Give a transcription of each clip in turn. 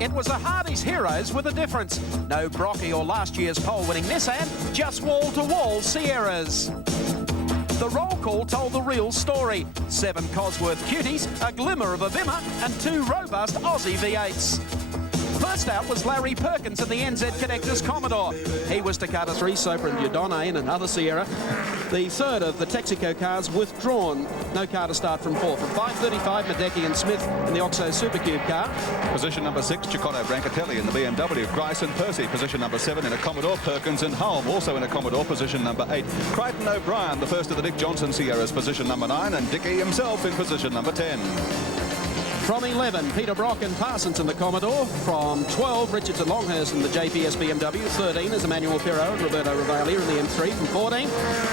It was the Hardy's Heroes with a difference. No Brocky or last year's pole-winning Nissan, just wall-to-wall Sierras. The roll call told the real story. 7 Cosworth Cuties, a glimmer of a Vimmer, and 2 robust Aussie V8s. First out was Larry Perkins in the NZ Connectors Commodore. He was to cut a 3 Sopra and Udone in another Sierra. The third of the Texaco cars withdrawn. No car to start from 4. From 5:35, Madecki and Smith in the Oxo Supercube car. Position number 6, Cicotto Brancatelli in the BMW. Grice and Percy, position number 7 in a Commodore. Perkins and Hulme, also in a Commodore, position number 8. Crichton O'Brien, the first of the Dick Johnson Sierras, position number 9. And Dickie himself in position number 10. From 11, Peter Brock and Parsons in the Commodore. From 12, Richardson Longhurst in the JPS BMW. 13 is Emmanuel Pirro and Roberto Ravalia in the M3. From 14,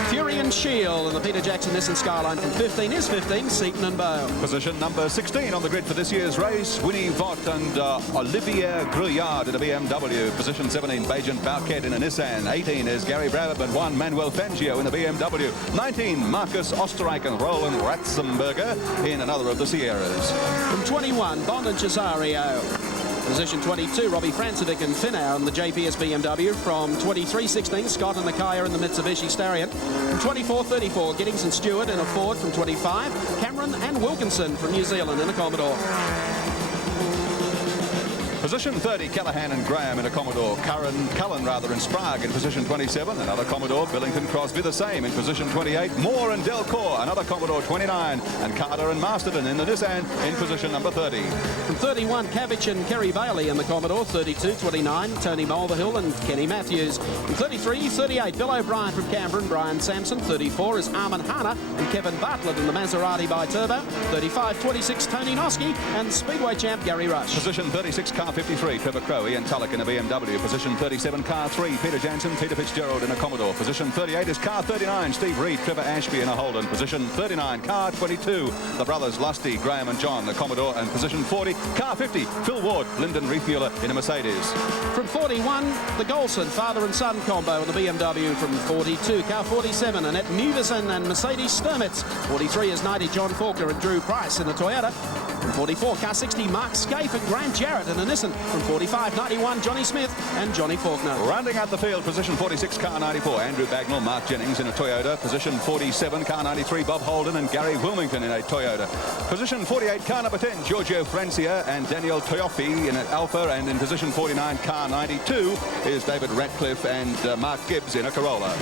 Fury and Shield in the Peter Jackson Nissan Skyline. From 15 is 15, Seaton and Bowe. Position number 16 on the grid for this year's race, Winnie Vaught and Olivier Grouillard in a BMW. Position 17, Bajent Bauquet in a Nissan. 18 is Gary Brabham and 1 Manuel Fangio in the BMW. 19, Marcus Osterreich and Roland Ratzenberger in another of the Sierras. From 21, Bond and Cesario. Position 22, Robbie Francevic and Finau in the JPS BMW. From 23-16, Scott and Nakaya in the Mitsubishi Starion. From 24-34, Giddings and Stewart in a Ford. From 25, Cameron and Wilkinson from New Zealand in a Commodore. Position 30, Callahan and Graham in a Commodore. Cullen in Sprague in position 27. Another Commodore. Billington Crosby the same in position 28. Moore and Delcourt, another Commodore 29. And Carter and Masterton in the Nissan in position number 30. From 31, Cabbage and Kerry Bailey in the Commodore. 32, 29, Tony Mulvihill and Kenny Matthews. From 33, 38, Bill O'Brien from Canberra and Brian Sampson. 34 is Armin Hanna and Kevin Bartlett in the Maserati by Turbo. 35, 26, Tony Noski and Speedway champ Gary Rush. Position 36, car 53, Trevor Crowe, Ian Tulloch in a BMW. Position 37, car 3, Peter Jansen, Peter Fitzgerald in a Commodore. Position 38 is car 39, Steve Reed, Trevor Ashby in a Holden. Position 39, car 22, the brothers Lusty, Graham and John, a Commodore. And position 40, car 50, Phil Ward, Lyndon Reithmuller in a Mercedes. From 41, the Golson father and son combo in the BMW. From 42, car 47, Annette Muvison and Mercedes Sturmitz. 43 is 90, John Faulkner and Drew Price in a Toyota. From 44, car 60, Mark Scaife and Grant Jarrett in a Nissan. From 45, 91, Johnny Smith and Johnny Faulkner. Rounding out the field, position 46, car 94, Andrew Bagnall, Mark Jennings in a Toyota. Position 47, car 93, Bob Holden and Gary Wilmington in a Toyota. Position 48, car number 10, Giorgio Francia and Daniel Toyoffi in an Alfa. And in position 49, car 92 is David Ratcliffe and Mark Gibbs in a Corolla.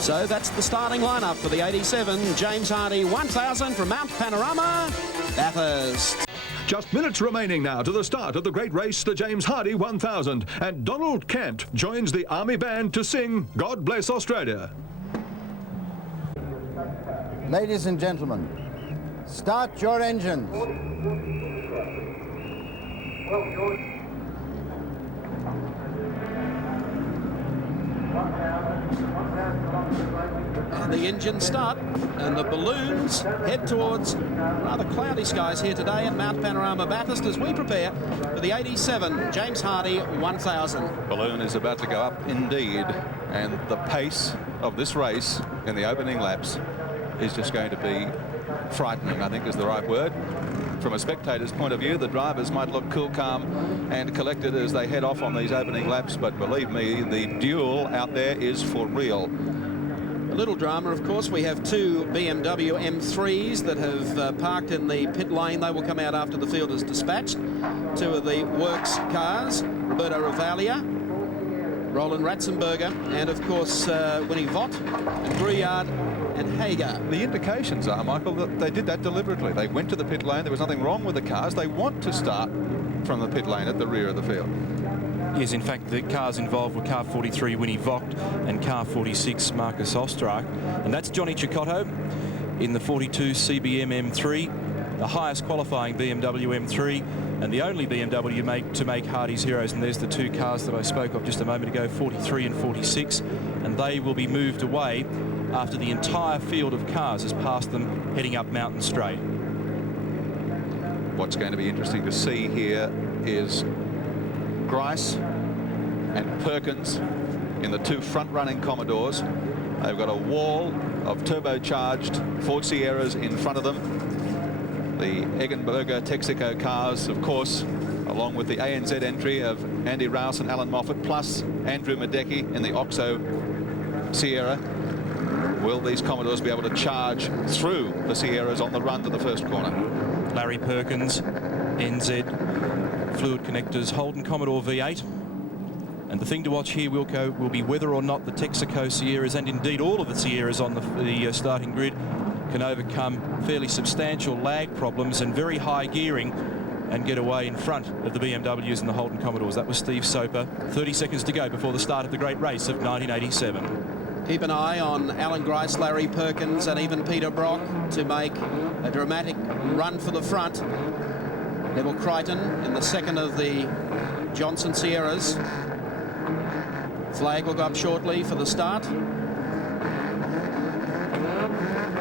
So that's the starting lineup for the 87 James Hardy 1000 from Mount Panorama, Bathurst. Just minutes remaining now to the start of the great race, the James Hardy 1000. And Donald Kent joins the Army Band to sing God Bless Australia. Ladies and gentlemen, start your engines. And the engines start and the balloons head towards rather cloudy skies here today at Mount Panorama Bathurst as we prepare for the 87 James Hardy 1000. Balloon is about to go up indeed, and the pace of this race in the opening laps is just going to be frightening, I think is the right word. From a spectator's point of view, the drivers might look cool, calm and collected as they head off on these opening laps, but believe me, the duel out there is for real. A little drama, of course. We have 2 BMW M3s that have parked in the pit lane. They will come out after the field is dispatched. 2 of the works cars, Roberto Ravalia, Roland Ratzenberger, and of course Winnie Vaught and Grouillard and Hager. The indications are, Michael, that they did that deliberately. They went to the pit lane. There was nothing wrong with the cars. They want to start from the pit lane at the rear of the field. Yes, in fact, the cars involved were car 43, Winnie Vaught, and car 46, Marcus Osterreich. And that's Johnny Cicotto in the 42 CBM M3, the highest qualifying BMW M3, and the only BMW to make Hardy's Heroes. And there's the 2 cars that I spoke of just a moment ago, 43 and 46. And they will be moved away after the entire field of cars has passed them heading up Mountain Straight. What's going to be interesting to see here is Grice and Perkins in the 2 front-running Commodores. They've got a wall of turbocharged Ford Sierras in front of them. The Eggenberger Texaco cars, of course, along with the ANZ entry of Andy Rouse and Alan Moffat, plus Andrew Madecki in the Oxo Sierra. Will these Commodores be able to charge through the Sierras on the run to the first corner? Larry Perkins, NZ, Fluid Connectors, Holden Commodore V8. And the thing to watch here, Wilco, will be whether or not the Texaco Sierras, and indeed all of the Sierras on the starting grid, can overcome fairly substantial lag problems and very high gearing and get away in front of the BMWs and the Holden Commodores. That was Steve Soper. 30 seconds to go before the start of the great race of 1987. Keep an eye on Alan Grice, Larry Perkins and even Peter Brock to make a dramatic run for the front. Neville Crichton in the second of the Johnson Sierras. Flag will go up shortly for the start.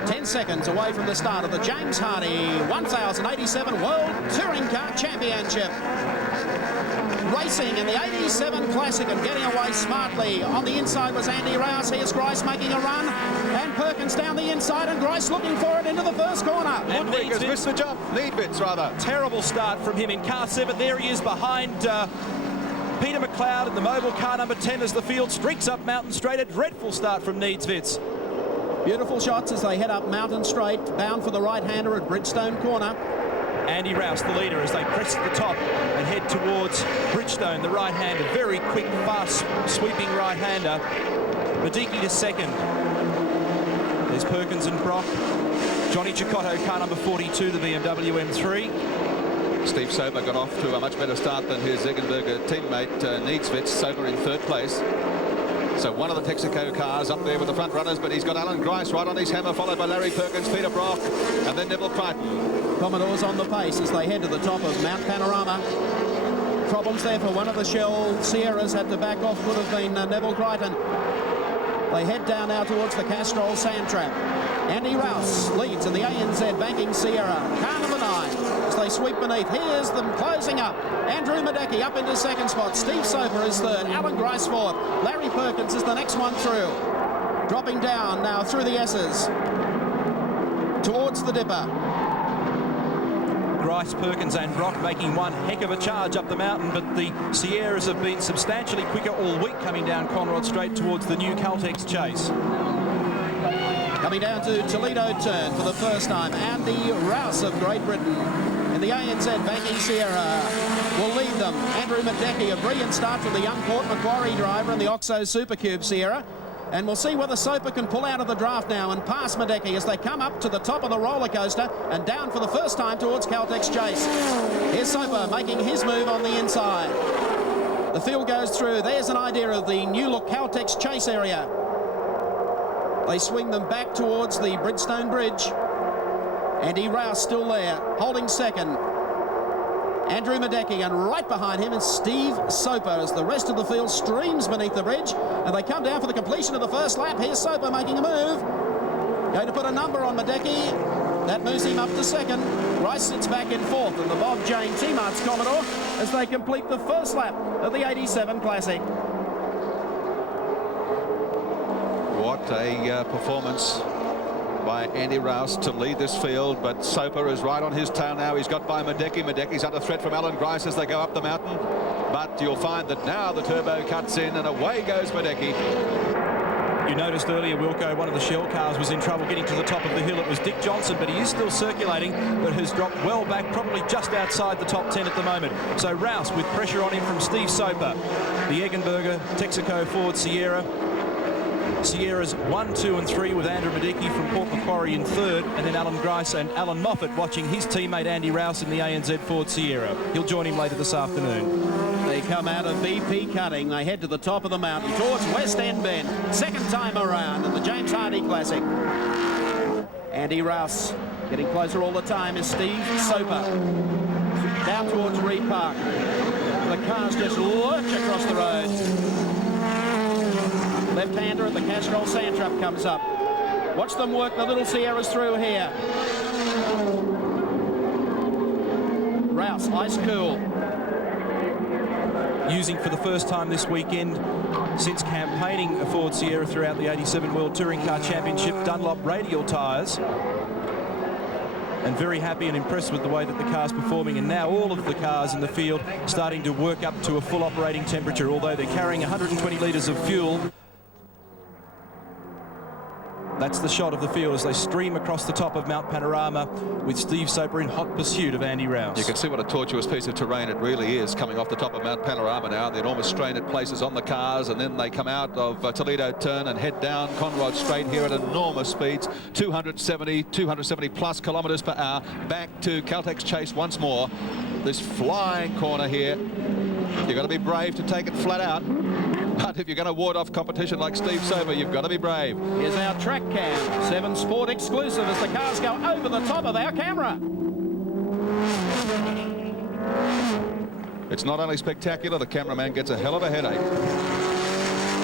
10 seconds away from the start of the James Hardy 1087 World Touring Car Championship. Racing in the 87 Classic and getting away smartly. On the inside was Andy Rouse. Here's Grice making a run. And Perkins down the inside and Grice looking for it into the first corner. And Woodward has missed the jump. Needbits, rather. Terrible start from him in car 7. There he is behind Peter McLeod in the mobile car number 10 as the field streaks up Mountain Straight. A dreadful start from Needsvits. Beautiful shots as they head up Mountain Straight, bound for the right-hander at Bridgestone Corner. Andy Rouse, the leader, as they press the top and head towards Bridgestone, the right-hander. Very quick, fast, sweeping right-hander. Madecki to second. There's Perkins and Brock. Johnny Cicotto, car number 42, the BMW M3. Steve Soper got off to a much better start than his Eggenberger teammate Needsvits. Soper in third place. So one of the Texaco cars up there with the front runners, but he's got Alan Grice right on his hammer, followed by Larry Perkins, Peter Brock, and then Neville Crichton. Commodores on the pace as they head to the top of Mount Panorama. Problems there for one of the Shell Sierras, had to back off, would have been Neville Crichton. They head down now towards the Castrol Sand Trap. Andy Rouse leads in the ANZ Banking Sierra, car number 9. As they sweep beneath, here's them closing up. Andrew Madecki up into second spot. Steve Soper is third. Alan Grice fourth. Larry Perkins is the next one through. Dropping down now through the S's towards the Dipper. Grice, Perkins and Brock making one heck of a charge up the mountain, but the Sierras have been substantially quicker all week coming down Conrod Straight towards the new Caltex Chase. Coming down to Toledo Turn for the first time, Andy Rouse of Great Britain in the ANZ Banking Sierra will lead them. Andrew Madecki, a brilliant start from the young Port Macquarie driver in the Oxo Supercube Sierra. And we'll see whether Soper can pull out of the draft now and pass Madecki as they come up to the top of the roller coaster and down for the first time towards Caltex Chase. Here's Soper making his move on the inside. The field goes through. There's an idea of the new look Caltex Chase area. They swing them back towards the Bridgestone Bridge. Andy Rouse still there, holding second. Andrew Madecki, and right behind him is Steve Soper as the rest of the field streams beneath the bridge. And they come down for the completion of the first lap. Here's Soper making a move. Going to put a number on Madecki. That moves him up to second. Grice sits back in fourth in the Bob Jane T-Mart's Commodore as they complete the first lap of the 87 Classic. What a performance by Andy Rouse to lead this field, but Soper is right on his tail now. He's got by Madecki. Madecki's under threat from Alan Grice as they go up the mountain, but you'll find that now the turbo cuts in and away goes Madecki. You noticed earlier, Wilco, one of the Shell cars was in trouble getting to the top of the hill. It was Dick Johnson, but he is still circulating, but has dropped well back, probably just outside the top 10 at the moment. So Rouse with pressure on him from Steve Soper. The Eggenberger Texaco Ford Sierra. Sierras 1, 2 and 3 with Andrew Madecki from Port Macquarie in third, and then Alan Grice and Alan Moffat watching his teammate Andy Rouse in the ANZ Ford Sierra. He'll join him later this afternoon. They come out of BP Cutting. They head to the top of the mountain towards West End Bend. Second time around in the James Hardy Classic. Andy Rouse getting closer all the time is Steve Soper. Down towards Reed Park. The cars just lurch across the road. Left-hander at the Castrol Sand Trap comes up. Watch them work the little Sierras through here. Rouse, ice cool. Using for the first time this weekend since campaigning a Ford Sierra throughout the 87 World Touring Car Championship, Dunlop radial tyres. and very happy and impressed with the way that the car's performing. And now all of the cars in the field starting to work up to a full operating temperature, although they're carrying 120 litres of fuel. That's the shot of the field as they stream across the top of Mount Panorama with Steve Soper in hot pursuit of Andy Rouse. You can see what a tortuous piece of terrain it really is coming off the top of Mount Panorama now. The enormous strain it places on the cars, and then they come out of Toledo Turn and head down Conrod Straight here at enormous speeds, 270 plus kilometres per hour, back to Caltex Chase once more. This flying corner here, you've got to be brave to take it flat out. But if you're going to ward off competition like Steve Soper, you've got to be brave. Here's our track cam, 7 Sport exclusive, as the cars go over the top of our camera. It's not only spectacular, the cameraman gets a hell of a headache.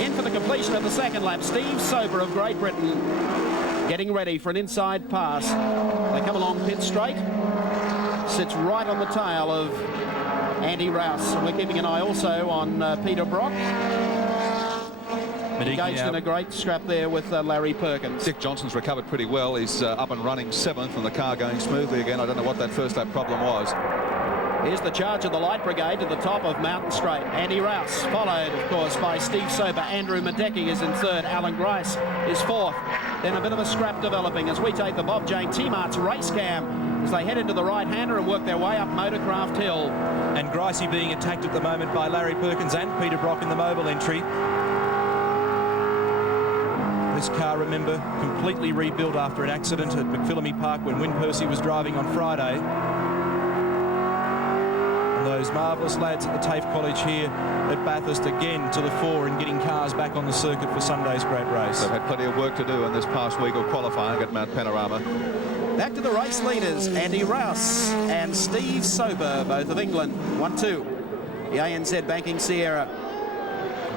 In for the completion of the second lap, Steve Soper of Great Britain getting ready for an inside pass. They come along pit straight, sits right on the tail of Andy Rouse. We're keeping an eye also on Peter Brock. Engaged in a great scrap there with Larry Perkins. Dick Johnson's recovered pretty well. He's up and running 7th, and the car going smoothly again. I don't know what that first lap problem was. Here's the charge of the Light Brigade to the top of Mountain Straight. Andy Rouse, followed, of course, by Steve Soper. Andrew Madecki is in 3rd. Alan Grice is 4th. Then a bit of a scrap developing as we take the Bob Jane T-Mart's race cam as they head into the right-hander and work their way up Motorcraft Hill. And Gricey being attacked at the moment by Larry Perkins and Peter Brock in the mobile entry. This car, remember, completely rebuilt after an accident at McPhillamy Park when Wyn Percy was driving on Friday. And those marvellous lads at the TAFE College here at Bathurst again to the fore in getting cars back on the circuit for Sunday's great race. They've had plenty of work to do in this past week of qualifying at Mount Panorama. Back to the race leaders, Andy Rouse and Steve Soper, both of England, 1-2. The ANZ Banking Sierra.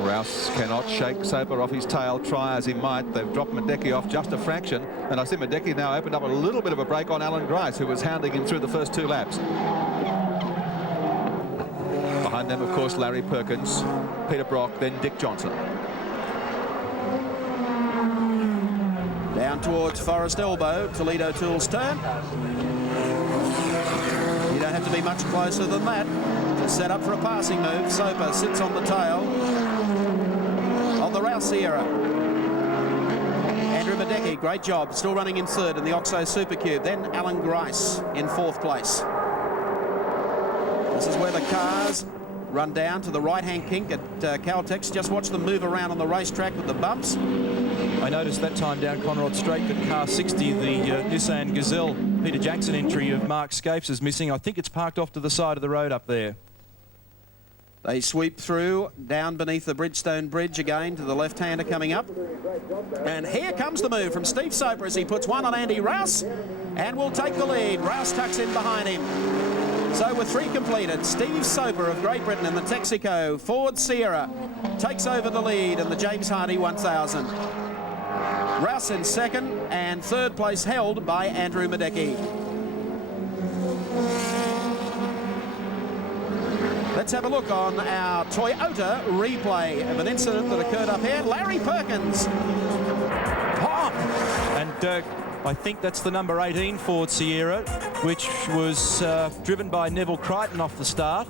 Rouse cannot shake Soper off his tail, try as he might. They've dropped Madecki off just a fraction, and I see Madecki now opened up a little bit of a break on Alan Grice, who was hounding him through the first 2 laps. Behind them, of course, Larry Perkins, Peter Brock, then Dick Johnson. Down towards Forest Elbow, Toledo Tools Turn. You don't have to be much closer than that to set up for a passing move. Soper sits on the tail of the Rouse Sierra. Andrew Madecki, great job, still running in 3rd in the Oxo Supercube. Then Alan Grice in 4th place. This is where the cars run down to the right-hand kink at Caltex. Just watch them move around on the racetrack with the bumps. I noticed that time down Conrod Straight that car 60, the Nissan Gazelle Peter Jackson entry of Mark Scapes is missing. I think it's parked off to the side of the road up there. They sweep through, down beneath the Bridgestone Bridge again to the left-hander coming up. And here comes the move from Steve Soper as he puts one on Andy Rouse and will take the lead. Rouse tucks in behind him. So with 3 completed, Steve Soper of Great Britain in the Texaco Ford Sierra takes over the lead in the James Hardy 1000. Rouse in 2nd and 3rd place held by Andrew Madecki. Let's have a look on our Toyota replay of an incident that occurred up here. Larry Perkins. Pop! And I think that's the number 18 Ford Sierra, which was driven by Neville Crichton off the start.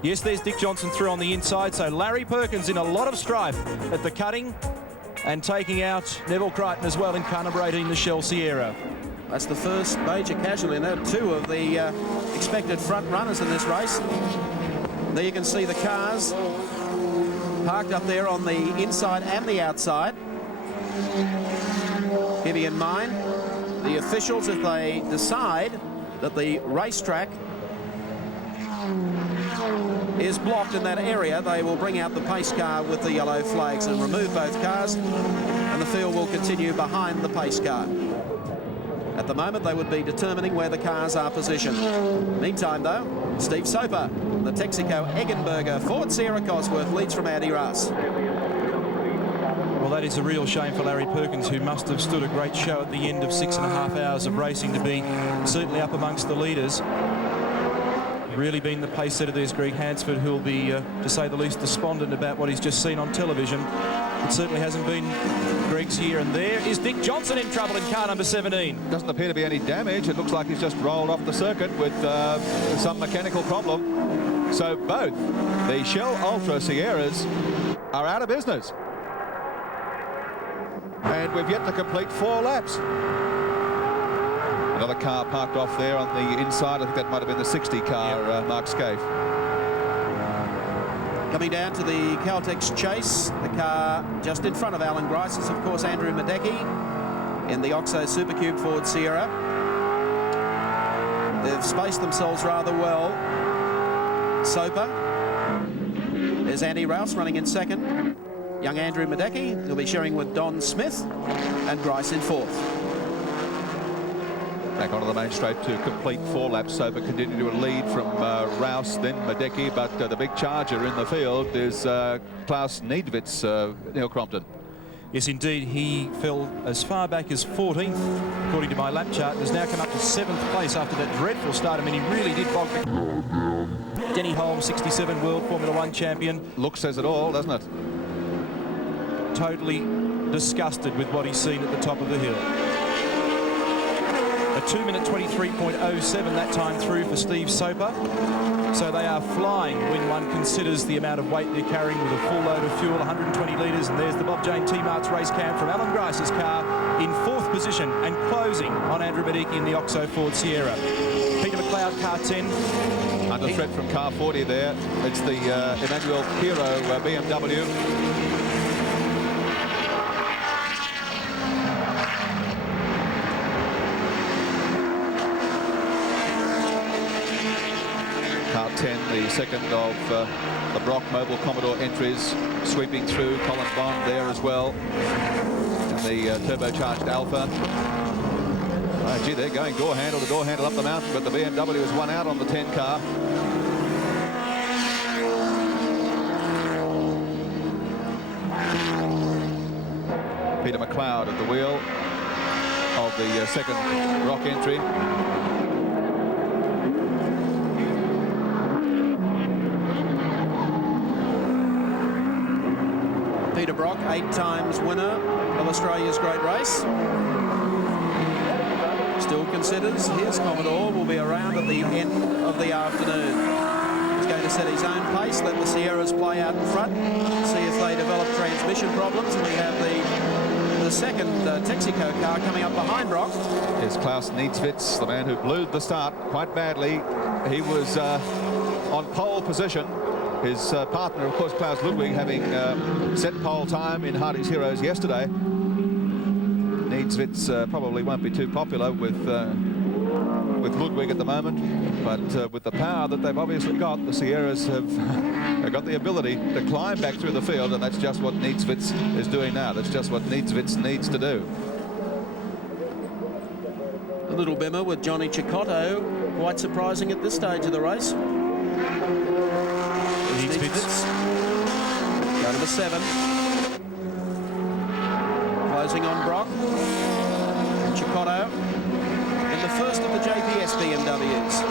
Yes, there's Dick Johnson through on the inside, so Larry Perkins in a lot of strife at the cutting and taking out Neville Crichton as well in car number 18, the Shell Sierra. That's the first major casualty, and there are 2 of the expected front runners in this race. There you can see the cars parked up there on the inside and the outside. Keeping in mind, the officials, if they decide that the racetrack is blocked in that area, they will bring out the pace car with the yellow flags and remove both cars, and the field will continue behind the pace car. At the moment, they would be determining where the cars are positioned. Meantime, though, Steve Soper, the Texaco Eggenberger Ford Sierra Cosworth, leads from Andy Rouse. Well, that is a real shame for Larry Perkins, who must have stood a great show at the end of 6.5 hours of racing to be certainly up amongst the leaders. Really been the pace setter. There's Greg Hansford, who'll be, to say the least, despondent about what he's just seen on television. It certainly hasn't been Greg's here. And there is Dick Johnson in trouble in car number 17. Doesn't appear to be any damage. It looks like he's just rolled off the circuit with some mechanical problem. So both the Shell Ultra Sierras are out of business. And we've yet to complete 4 laps. Another car parked off there on the inside. I think that might have been the 60 car, Mark Scaife. Coming down to the Caltex chase, the car just in front of Alan Grice is, of course, Andrew Madecki in the Oxo Supercube Ford Sierra. They've spaced themselves rather well. Soper. There's Andy Rouse running in second. Young Andrew Madecki will be sharing with Don Smith, and Grice in fourth. Back onto the main straight to complete 4 laps. Soper continued to lead from Rouse, then Madecki, but the big charger in the field is Klaus Niedwitz, Neil Crompton. Yes, indeed. He fell as far back as 14th, according to my lap chart, and has now come up to 7th place after that dreadful start. I mean, he really did bog the... Denny Holmes, 67 World Formula 1 champion. Look says it all, doesn't it? Totally disgusted with what he's seen at the top of the hill. A 2-minute 23.07 that time through for Steve Soper. So they are flying when one considers the amount of weight they're carrying with a full load of fuel, 120 litres. And there's the Bob Jane T-Mart's race cam from Alan Grice's car in 4th position and closing on Andrew Madecki in the Oxo Ford Sierra. Peter McLeod, car 10. Under threat from car 40 there. It's the Emmanuel Hero BMW. Car 10, the second of the Brock Mobile Commodore entries, sweeping through. Colin Bond there as well in the turbocharged Alpha. Gee, they're going door handle to door handle up the mountain, but the BMW has won out on the 10 car. Peter McLeod at the wheel of the second Brock entry. Peter Brock, 8 times winner of Australia's Great Race. Still considers his Commodore will be around at the end of the afternoon. He's going to set his own pace, let the Sierras play out in front, see if they develop transmission problems. And we have the second Texaco car coming up behind Brock. Is Klaus Niedwitz, the man who blew the start quite badly. He was on pole position. His partner, of course, Klaus Ludwig, having set pole time in Hardy's Heroes yesterday. Niedwitz probably won't be too popular with Ludwig at the moment, but with the power that they've obviously got, the Sierras have got the ability to climb back through the field, and that's just what Niedwitz is doing now. That's just what Niedwitz needs to do. A little bimmer with Johnny Cicotto, quite surprising at this stage of the race. Niedwitz. Go to the 7. Closing on Brock. And Cicotto in the first of the JPS BMWs.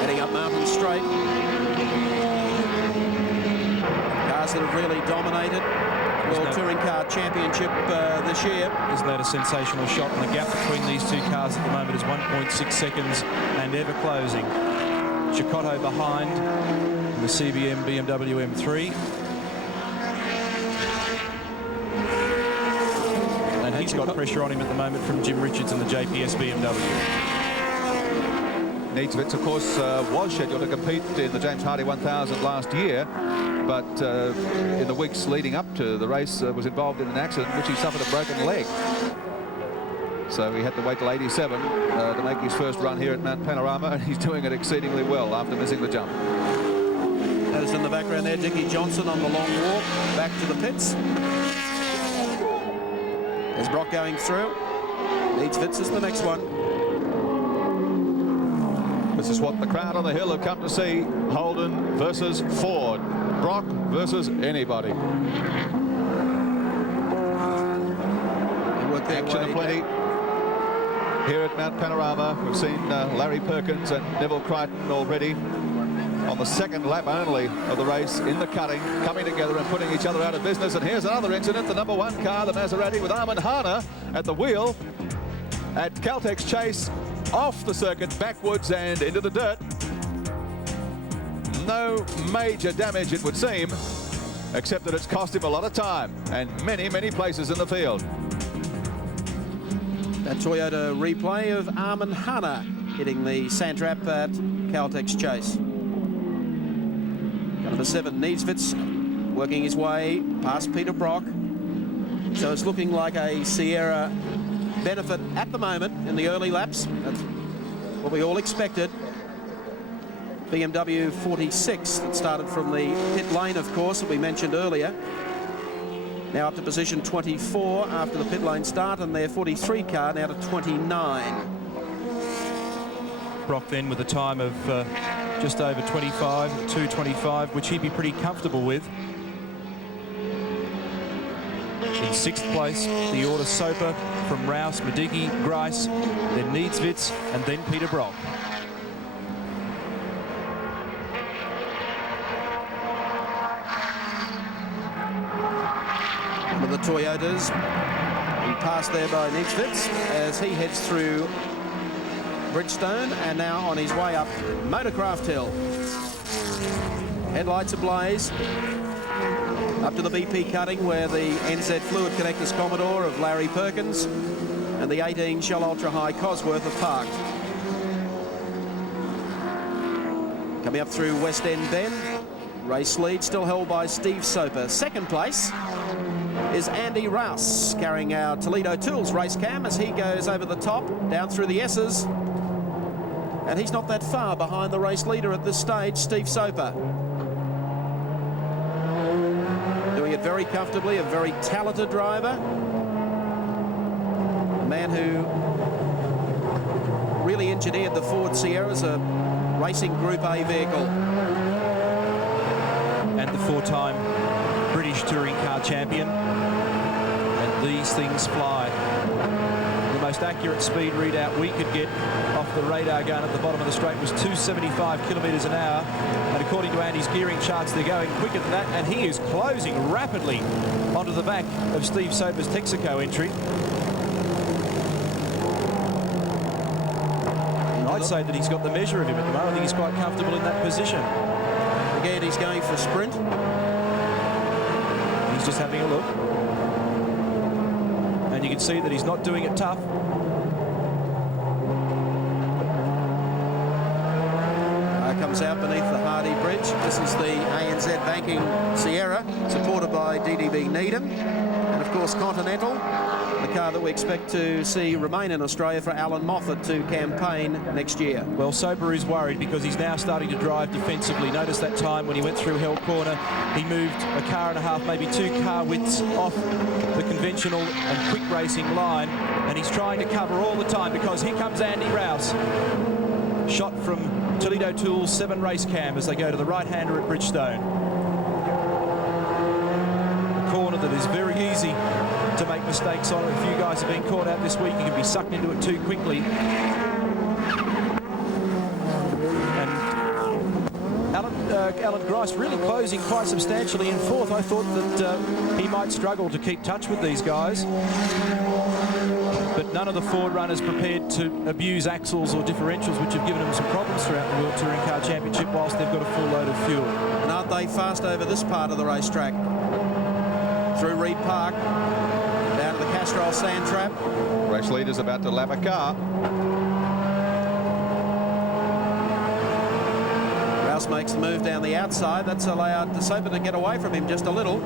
Heading up Mountain Straight. Cars that have really dominated World Touring Car Championship this year. Isn't that a sensational shot? And the gap between these two cars at the moment is 1.6 seconds and ever closing. Cicotto behind in the CBM BMW M3. And he's got pressure on him at the moment from Jim Richards in the JPS BMW. Niedwitz, of course, was scheduled to compete in the James Hardy 1000 last year, but in the weeks leading up to the race was involved in an accident in which he suffered a broken leg. So he had to wait till 87 to make his first run here at Mount Panorama, and he's doing it exceedingly well after missing the jump. As in the background there, Dickie Johnson on the long walk back to the pits. There's Brock going through. Niedwitz is the next one. This is what the crowd on the hill have come to see. Holden versus Ford. Brock versus anybody. Action aplenty. here at Mount Panorama. We've seen Larry Perkins and Neville Crichton already on the second lap only of the race in the cutting, coming together and putting each other out of business. And here's another incident, the number 1 car, the Maserati, with Armin Hana at the wheel at Caltex Chase, off the circuit, backwards and into the dirt. No major damage, it would seem, except that it's cost him a lot of time and many, many places in the field. That Toyota replay of Armin Hana hitting the sand trap at Caltex Chase. Number 7, Neeswitz, working his way past Peter Brock. So it's looking like a Sierra benefit at the moment in the early laps. That's what we all expected. BMW 46 that started from the pit lane, of course, that we mentioned earlier. Now up to position 24 after the pit lane start, and their 43 car now to 29. Brock then with a time of just over 25, 2:25, which he'd be pretty comfortable with. In 6th place, the order Soper from Rouse, Medicki, Grice, then Neeswitz, and then Peter Brock. One of the Toyotas being passed there by Neeswitz as he heads through Bridgestone and now on his way up Motorcraft Hill. Headlights ablaze. Up to the BP cutting where the NZ Fluid Connectors Commodore of Larry Perkins and the 18 Shell Ultra High Cosworth have parked. Coming up through West End Bend, race lead still held by Steve Soper. Second place is Andy Rouse, carrying our Toledo Tools race cam as he goes over the top, down through the S's. And he's not that far behind the race leader at this stage, Steve Soper. Doing it very comfortably, a very talented driver. A man who really engineered the Ford Sierra as a racing Group A vehicle. And the 4-time British Touring Car Champion. And these things fly. The most accurate speed readout we could get off the radar gun at the bottom of the straight was 275 kilometres an hour. And according to Andy's gearing charts, they're going quicker than that. And he is closing rapidly onto the back of Steve Soper's Texaco entry. And I'd say that he's got the measure of him at the moment. I think he's quite comfortable in that position. Again, he's going for a sprint. He's just having a look. And you can see that he's not doing it tough. Comes out beneath the Hardy Bridge. This is the ANZ Banking Sierra, supported by DDB Needham. And of course Continental, the car that we expect to see remain in Australia for Alan Moffat to campaign next year. Well, Soper is worried because he's now starting to drive defensively. Notice that time when he went through Hell Corner, he moved a car and a half, maybe 2 car widths off the conventional and quick racing line, and he's trying to cover all the time because here comes Andy Rouse. Shot from Toledo Tools 7 race cam as they go to the right-hander at Bridgestone. A corner that is very easy to make mistakes on. If you guys have been caught out this week, you can be sucked into it too quickly. And Alan Grice really closing quite substantially in 4th. I thought that he might struggle to keep touch with these guys. But none of the Ford runners prepared to abuse axles or differentials, which have given them some problems throughout the World Touring Car Championship whilst they've got a full load of fuel. And aren't they fast over this part of the racetrack? Through Reed Park, down to the Castrol sand trap. Race leader's about to lap a car. Rouse makes the move down the outside. That's allowed the Soper to get away from him just a little.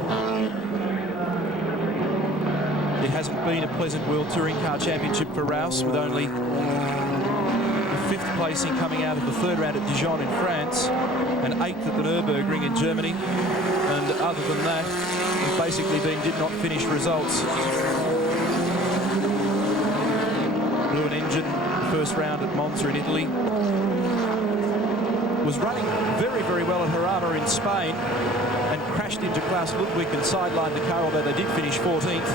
It hasn't been a pleasant World Touring Car Championship for Rouse, with only the 5th placing coming out of the 3rd round at Dijon in France and 8th at the Nürburgring in Germany. And other than that, it's basically been did not finish results. Blew an engine the 1st round at Monza in Italy. Was running very, very well at Jarama in Spain and crashed into Klaus Ludwig and sidelined the car, although they did finish 14th.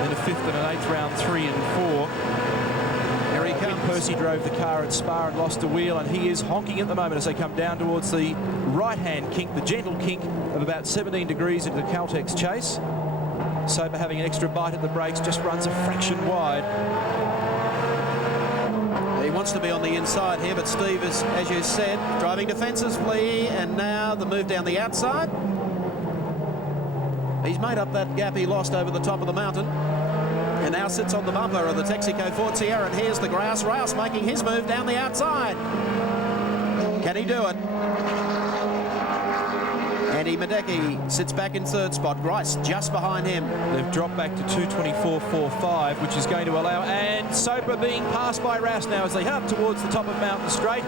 Then a 5th and an 8th round 3 and 4. Percy drove the car at Spa and lost a wheel, and he is honking at the moment as they come down towards the right-hand kink, the gentle kink of about 17 degrees into the Caltex Chase. Soper having an extra bite at the brakes, just runs a fraction wide. He wants to be on the inside here, but Steve is, as you said, driving defensively, and now the move down the outside. He's made up that gap he lost over the top of the mountain, and now sits on the bumper of the Texaco Ford Sierra, and here's the Grouse. Rouse making his move down the outside. Can he do it? Andy Madecki sits back in third spot. Grice just behind him. They've dropped back to 2:24.45, which is going to allow, and Soper being passed by Rouse now as they head up towards the top of Mountain Straight.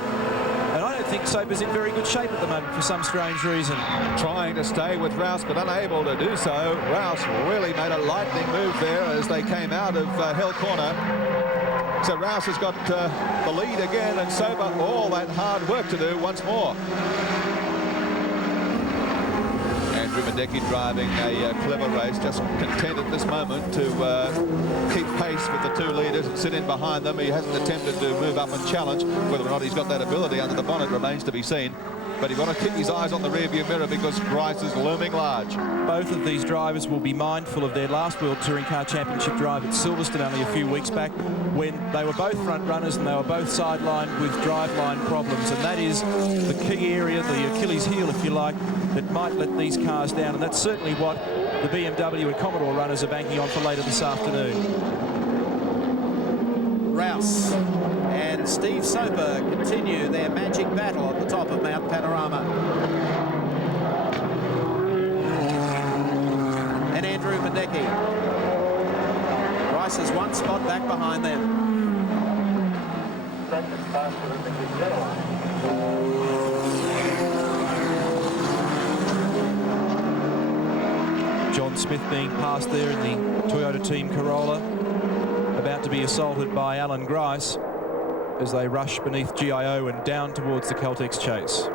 And I don't think Soper's in very good shape at the moment for some strange reason. Trying to stay with Rouse, but unable to do so. Rouse really made a lightning move there as they came out of Hell Corner. So Rouse has got the lead again, and Soper all that hard work to do once more. Andrew Madecki driving a clever race, just content at this moment to keep pace with the two leaders and sit in behind them. He hasn't attempted to move up and challenge. Whether or not he's got that ability under the bonnet remains to be seen. But he's got to keep his eyes on the rearview mirror because Grice is looming large. Both of these drivers will be mindful of their last World Touring Car Championship drive at Silverstone only a few weeks back, when they were both front runners and they were both sidelined with driveline problems. And that is the key area, the Achilles heel, if you like, that might let these cars down. And that's certainly what the BMW and Commodore runners are banking on for later this afternoon. Rouse and Steve Soper continue their magic battle at the top of Mount Panorama. And Andrew Madecki. Rice is one spot back behind them. John Smith being passed there in the Toyota Team Corolla, about to be assaulted by Alan Grice as they rush beneath GIO and down towards the Caltex Chase.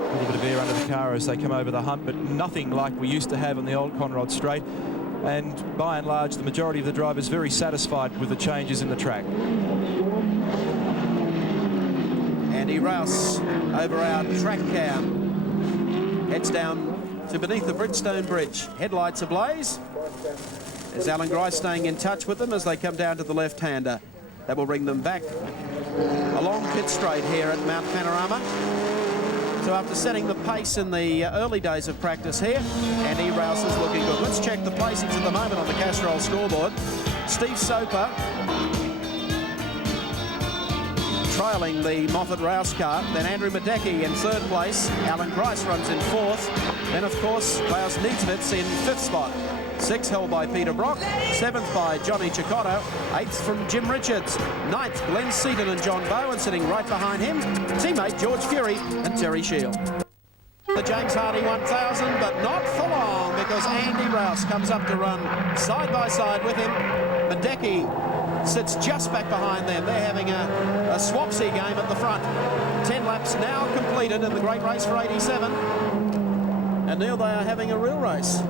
A little bit of air under the car as they come over the hump, but nothing like we used to have on the old Conrod Straight. And by and large, the majority of the drivers very satisfied with the changes in the track. Andy Rouse over our track cam. Heads down to beneath the Bridgestone Bridge. Headlights ablaze. There's Alan Grice staying in touch with them as they come down to the left-hander. That will bring them back along pit straight here at Mount Panorama. So after setting the pace in the early days of practice here, Andy Rouse is looking good. Let's check the placings at the moment on the Castrol scoreboard. Steve Soper trailing the Moffat Rouse car. Then Andrew Madecki in third place. Alan Grice runs in fourth. Then, of course, Klaus Niedzwitz in fifth spot. Sixth held by Peter Brock. Seventh by Johnny Cicotto. Eighth from Jim Richards. Ninth, Glenn Seaton and John Bowen sitting right behind him. Teammate George Fury and Terry Shield. The James Hardy 1000, but not for long because Andy Rouse comes up to run side by side with him. Madecki sits just back behind them. They're having a swapsy game at the front. 10 laps now completed in the great race for 87. And Neil, they are having a real race.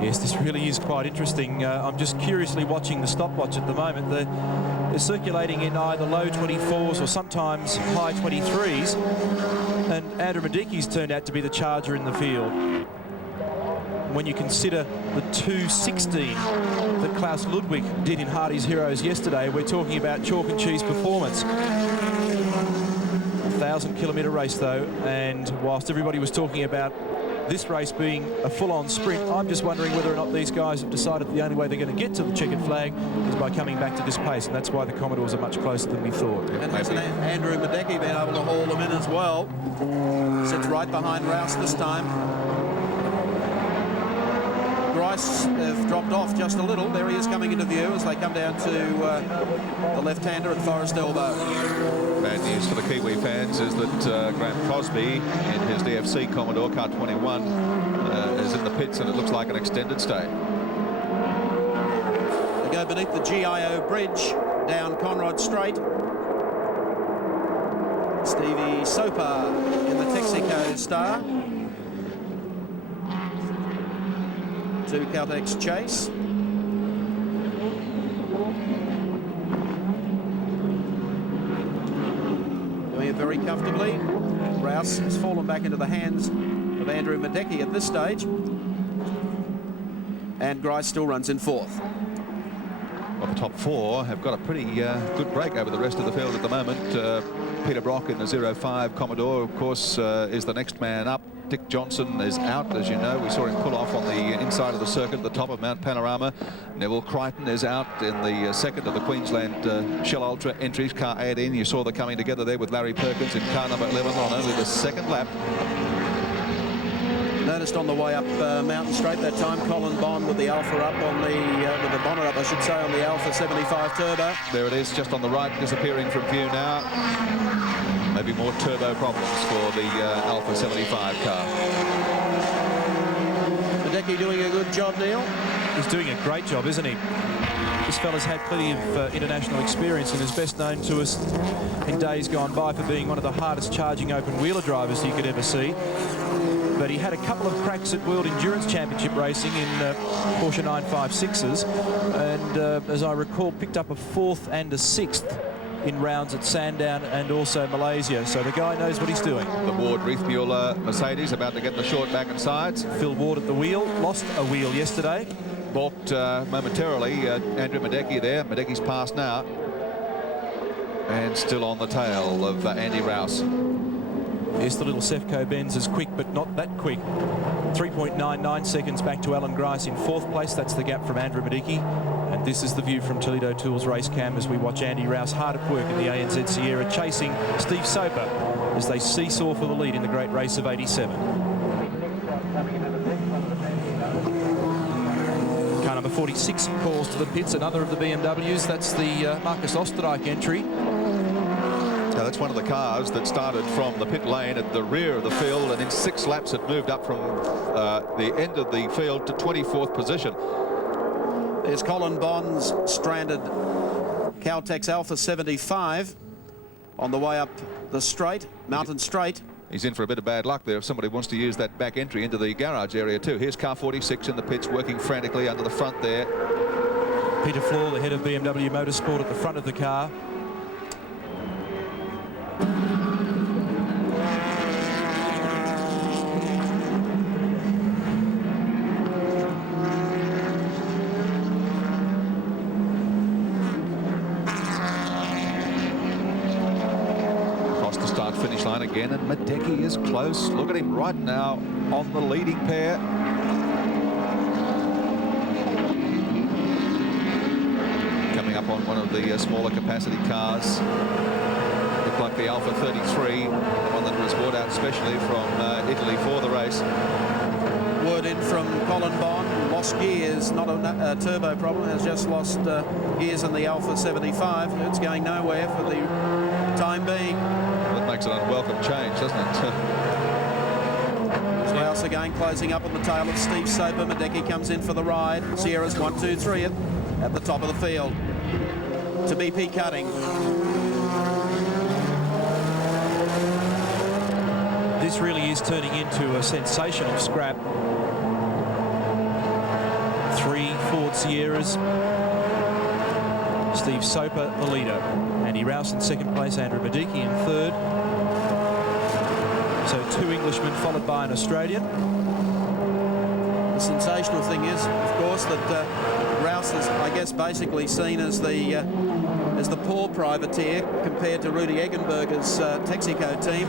Yes, this really is quite interesting. I'm just curiously watching the stopwatch at the moment. They're circulating in either low 24s or sometimes high 23s. And Andrew Madecki's turned out to be the charger in the field. When you consider the 2:16 that Klaus Ludwig did in Hardy's Heroes yesterday, we're talking about chalk and cheese performance. 1,000-kilometre race though, and whilst everybody was talking about this race being a full-on sprint, I'm just wondering whether or not these guys have decided the only way they're going to get to the checkered flag is by coming back to this pace, and that's why the Commodores are much closer than we thought. And hasn't Andrew Madecki been able to haul them in as well? Sits right behind Rouse this time. Grice have dropped off just a little. There he is coming into view as they come down to the left-hander at Forest Elbow. Bad news for the Kiwi fans is that Graham Crosby in his DFC Commodore Car 21 is in the pits, and it looks like an extended stay. They go beneath the GIO bridge down Conrod Straight. Stevie Soper in the Texaco Star. To Caltex Chase. very comfortably. Rouse has fallen back into the hands of Andrew Madecki at this stage. And Grice still runs in fourth. Well, the top four have got a pretty good break over the rest of the field at the moment. Peter Brock in the 05 Commodore, of course, is the next man up. Dick Johnson is out, as you know. We saw him pull off on the inside of the circuit at the top of Mount Panorama. Neville Crichton is out in the second of the Queensland Shell Ultra entries. Car 18, you saw the coming together there with Larry Perkins in car number 11 on only the second lap. Noticed on the way up Mountain Straight that time, Colin Bond with the Alpha up on the, with the bonnet up, I should say, on the Alpha 75 Turbo. There it is, just on the right, disappearing from view now. Maybe more turbo problems for the Alpha 75 car. Madecki doing a good job, Neil. He's doing a great job, isn't he? This fella's had plenty of international experience and is best known to us in days gone by for being one of the hardest charging open-wheeler drivers you could ever see. But he had a couple of cracks at World Endurance Championship racing in Porsche 956s, and as I recall, picked up a 4th and a 6th in rounds at Sandown and also Malaysia. So the guy knows what he's doing. The Ward Reithmuller Mercedes about to get the short back and sides. Phil Ward at the wheel, lost a wheel yesterday. Balked momentarily, Andrew Madecki there. Madecki's passed now. And still on the tail of Andy Rouse. Yes, the little Sefco Benz is quick, but not that quick. 3.99 seconds back to Alan Grice in 4th place. That's the gap from Andrew Madecki. And this is the view from Toledo Tools race cam as we watch Andy Rouse hard at work in the ANZ Sierra, chasing Steve Soper as they seesaw for the lead in the great race of 87. Car number 46 calls to the pits, another of the BMWs. That's the Marcus Osterreich entry. Now, that's one of the cars that started from the pit lane at the rear of the field, and in 6 laps it moved up from the end of the field to 24th position. There's Colin Bond's stranded Caltex Alpha 75 on the way up the straight, Mountain Straight. He's in for a bit of bad luck there if somebody wants to use that back entry into the garage area too. Here's car 46 in the pits, working frantically under the front there. Peter Floor, the head of BMW Motorsport, at the front of the car. Finish line again, and Madecki is close. Look at him right now on the leading pair. Coming up on one of the smaller capacity cars. Looked like the Alpha 33, the one that was brought out specially from Italy for the race. Word in from Colin Bond, lost gears, not a turbo problem, has just lost gears in the Alpha 75. It's going nowhere for the time being. Makes an unwelcome change, doesn't it? Rouse again closing up on the tail of Steve Soper. Madecki comes in for the ride. Sierra's 1, 2, 3 at the top of the field. To BP Cutting. This really is turning into a sensational scrap. 3 Ford Sierras. Steve Soper, the leader. Andy Rouse in 2nd place, Andrew Madecki in 3rd. So 2 Englishmen followed by an Australian. The sensational thing is, of course, that Rouse is, I guess, basically seen as the poor privateer compared to Rudy Eggenberger's Texaco team.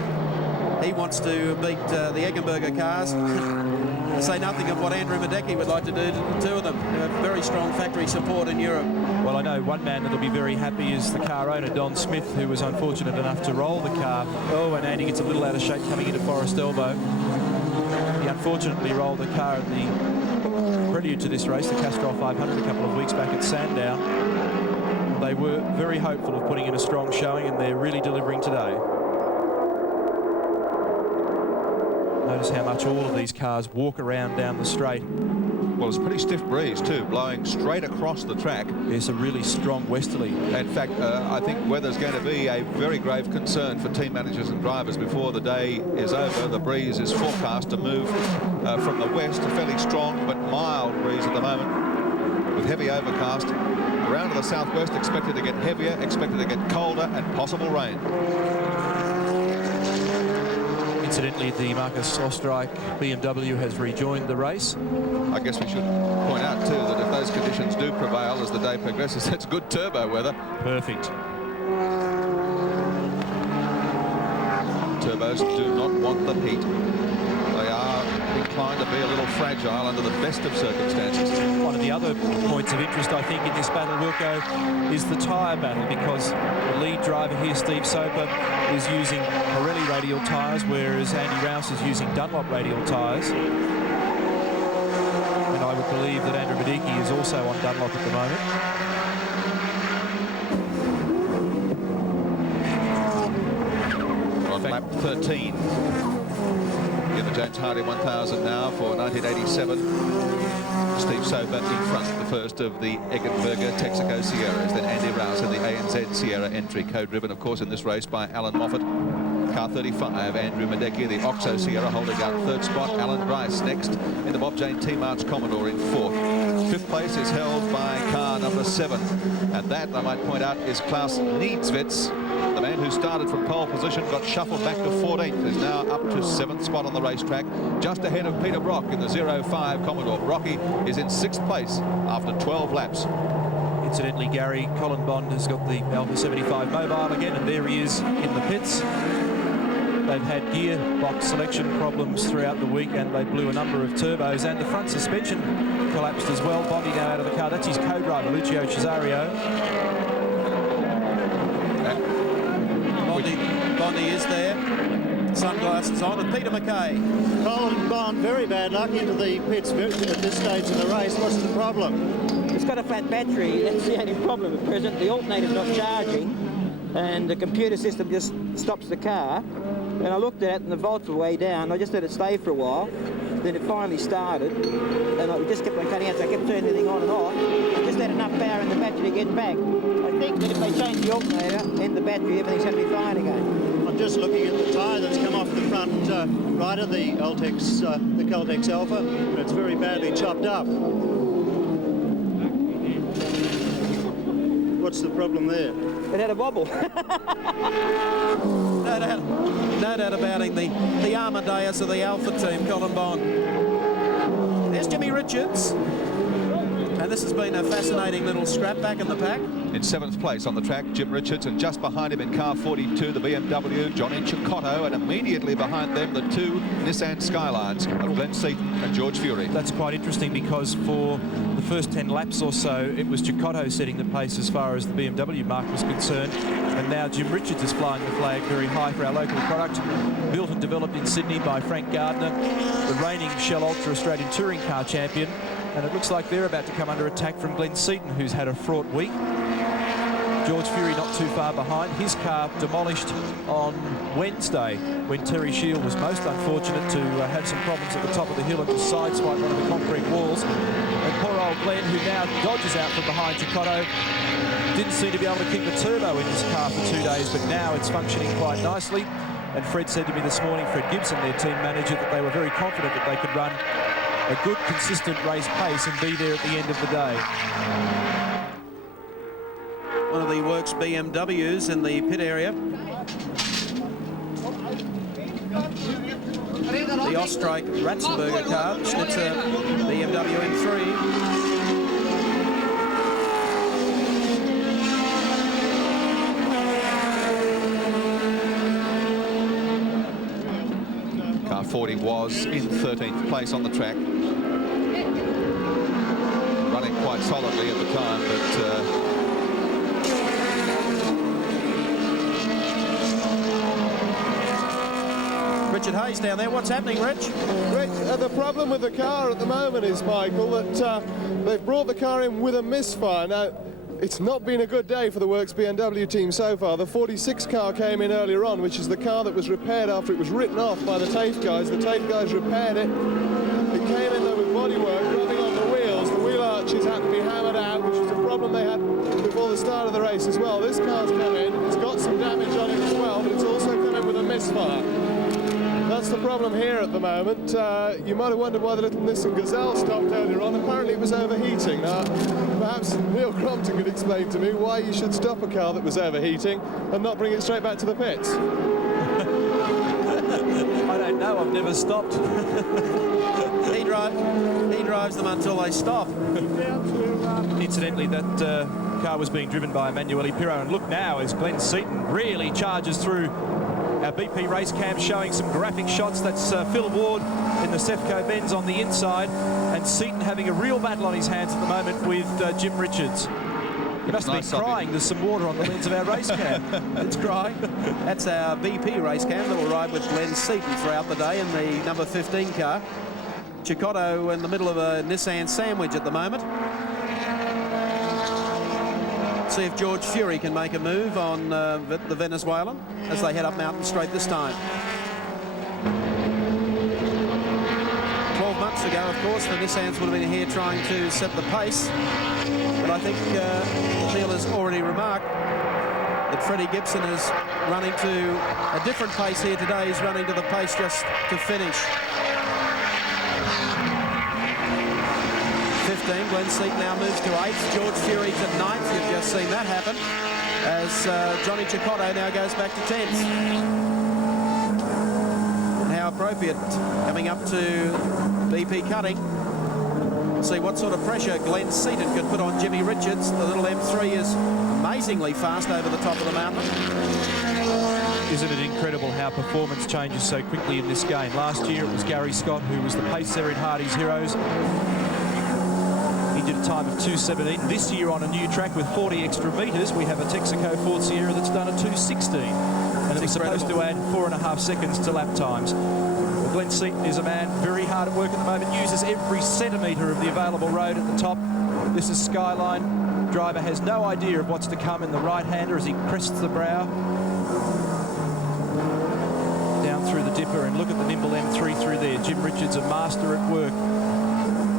He wants to beat the Eggenberger cars. To say nothing of what Andrew Madecki would like to do to the 2 of them. They have very strong factory support in Europe. Well, I know one man that'll be very happy is the car owner, Don Smith, who was unfortunate enough to roll the car. Oh, and Andy gets a little out of shape coming into Forest Elbow. He unfortunately rolled the car at the prelude to this race, the Castrol 500, a couple of weeks back at Sandown. They were very hopeful of putting in a strong showing, and they're really delivering today. Notice how much all of these cars walk around down the straight. Well, it's a pretty stiff breeze too, blowing straight across the track. It's a really strong westerly. In fact, I think weather's going to be a very grave concern for team managers and drivers before the day is over. The breeze is forecast to move from the west, a fairly strong but mild breeze at the moment, with heavy overcast. Around to the southwest, expected to get heavier, expected to get colder, and possible rain. Incidentally, the Marcus Osterreich BMW has rejoined the race. I guess we should point out too that if those conditions do prevail as the day progresses, that's good turbo weather. Perfect. Turbos do not want the heat. They are inclined to be a little fragile under the best of circumstances. One of the other points of interest, I think, in this battle, Wilco, is the tyre battle, because the lead driver here, Steve Soper, is using Pirelli radial tyres, whereas Andy Rouse is using Dunlop radial tyres. And I would believe that Andrew Madiki is also on Dunlop at the moment. On lap 13 in the James Hardy 1000 now for 1987. Steve Soper in front, the first of the Eggenberger Texaco Sierras. Then Andy Rouse in the ANZ Sierra entry, co-driven, of course, in this race by Alan Moffat. Car 35, Andrew Madeki, the Oxo Sierra, holding down third spot. Alan Grice next in the Bob Jane T-March Commodore in fourth. Fifth place is held by car number 7. And that, I might point out, is Klaus Niedzwitz. The man who started from pole position got shuffled back to 14th, is now up to 7th spot on the racetrack, just ahead of Peter Brock in the 05 Commodore. Brocky is in 6th place after 12 laps. Incidentally, Gary, Colin Bond has got the Alpha 75 mobile again, and there he is in the pits. They've had gearbox selection problems throughout the week, and they blew a number of turbos, and the front suspension collapsed as well. Bondy now out of the car. That's his co-driver, Lucio Cesario. Bondy is there, sunglasses on, and Peter McKay. Colin Bond, very bad luck into the pits at this stage of the race. What's the problem? It's got a flat battery. That's the only problem at present. The alternator's not charging, and the computer system just stops the car. And I looked at it, and the volts were way down. I just let it stay for a while. Then it finally started, and I just kept on cutting out, so I kept turning everything on and off. I just had enough power in the battery to get back. I think that if they change the alternator and the battery, everything's going to be fine again. I'm just looking at the tyre that's come off the front right of the Caltex Alpha, and it's very badly chopped up. What's the problem there? It had a wobble. No doubt about it, the Amadeus of the Alpha team, Colin Bond. There's Jimmy Richards. And this has been a fascinating little scrap back in the pack. In 7th place on the track, Jim Richards, and just behind him in car 42, the BMW, Johnny Cicotto, and immediately behind them, the 2 Nissan Skylines of Glenn Seaton and George Fury. That's quite interesting, because for the first 10 laps or so, it was Cicotto setting the pace as far as the BMW mark was concerned. And now Jim Richards is flying the flag very high for our local product. Built and developed in Sydney by Frank Gardner, the reigning Shell Ultra Australian Touring Car champion. And it looks like they're about to come under attack from Glenn Seaton, who's had a fraught week. George Fury not too far behind. His car demolished on Wednesday when Terry Shield was most unfortunate to have some problems at the top of the hill and to sideswipe one of the concrete walls. And poor old Glenn, who now dodges out from behind Cicotto, didn't seem to be able to keep the turbo in his car for 2 days, but now it's functioning quite nicely. And Fred said to me this morning, Fred Gibson, their team manager, that they were very confident that they could run a good, consistent race pace and be there at the end of the day. One of the Works BMWs in the pit area. The Ostrich Ratzenberger car, Schnitzer BMW M3. Car 40 was in 13th place on the track. Running quite solidly at the time, but Richard Hayes down there. What's happening, Rich? Rich, the problem with the car at the moment is, Michael, that they've brought the car in with a misfire. Now, it's not been a good day for the Works BMW team so far. The 46 car came in earlier on, which is the car that was repaired after it was written off by the TAFE guys. The TAFE guys repaired it. It came in there with bodywork, rubbing on the wheels. The wheel arches had to be hammered out, which is a problem they had before the start of the race as well. This car's come in. It's got some damage on it as well, but it's also come in with a misfire. That's the problem here at the moment. You might have wondered why the little Nissan Gazelle stopped earlier on. Apparently it was overheating. Now, perhaps Neil Crompton could explain to me why you should stop a car that was overheating and not bring it straight back to the pits. I don't don't know. I've never stopped. He drives them until they stop. Incidentally, that car was being driven by Emanuele Pirro. And look now as Glenn Seaton really charges through. Our BP race cam showing some graphic shots. That's Phil Ward in the Sefco Benz on the inside. And Seaton having a real battle on his hands at the moment with Jim Richards. He must have been crying. There's some water on the lens of our race cam. It's crying. That's our BP race cam that will ride with Glenn Seaton throughout the day in the number 15 car. Chicotto in the middle of a Nissan sandwich at the moment. See if George Fury can make a move on the Venezuelan as they head up Mountain Straight this time. 12 months ago, of course, the Nissans would have been here trying to set the pace. But I think Neil has already remarked that Freddie Gibson is running to a different pace here today. He's running to the pace just to finish. 15, Glenn Seaton now moves to 8th, George Fury to 9th. You've just seen that happen as Johnny Chicotto now goes back to 10th. And how appropriate coming up to BP Cutting. We'll see what sort of pressure Glenn Seaton can put on Jimmy Richards. The little M3 is amazingly fast over the top of the mountain. Isn't it incredible how performance changes so quickly in this game? Last year it was Gary Scott who was the pace there in Hardy's Heroes. He did a time of 2:17. This year on a new track with 40 extra metres, we have a Texaco Ford Sierra that's done a 2:16. And it was supposed to add 4.5 seconds to lap times. Glenn Seaton is a man very hard at work at the moment, uses every centimetre of the available road at the top. This is Skyline. Driver has no idea of what's to come in the right-hander as he crests the brow. Down through the dipper, and look at the nimble M3 through there. Jim Richards, a master at work,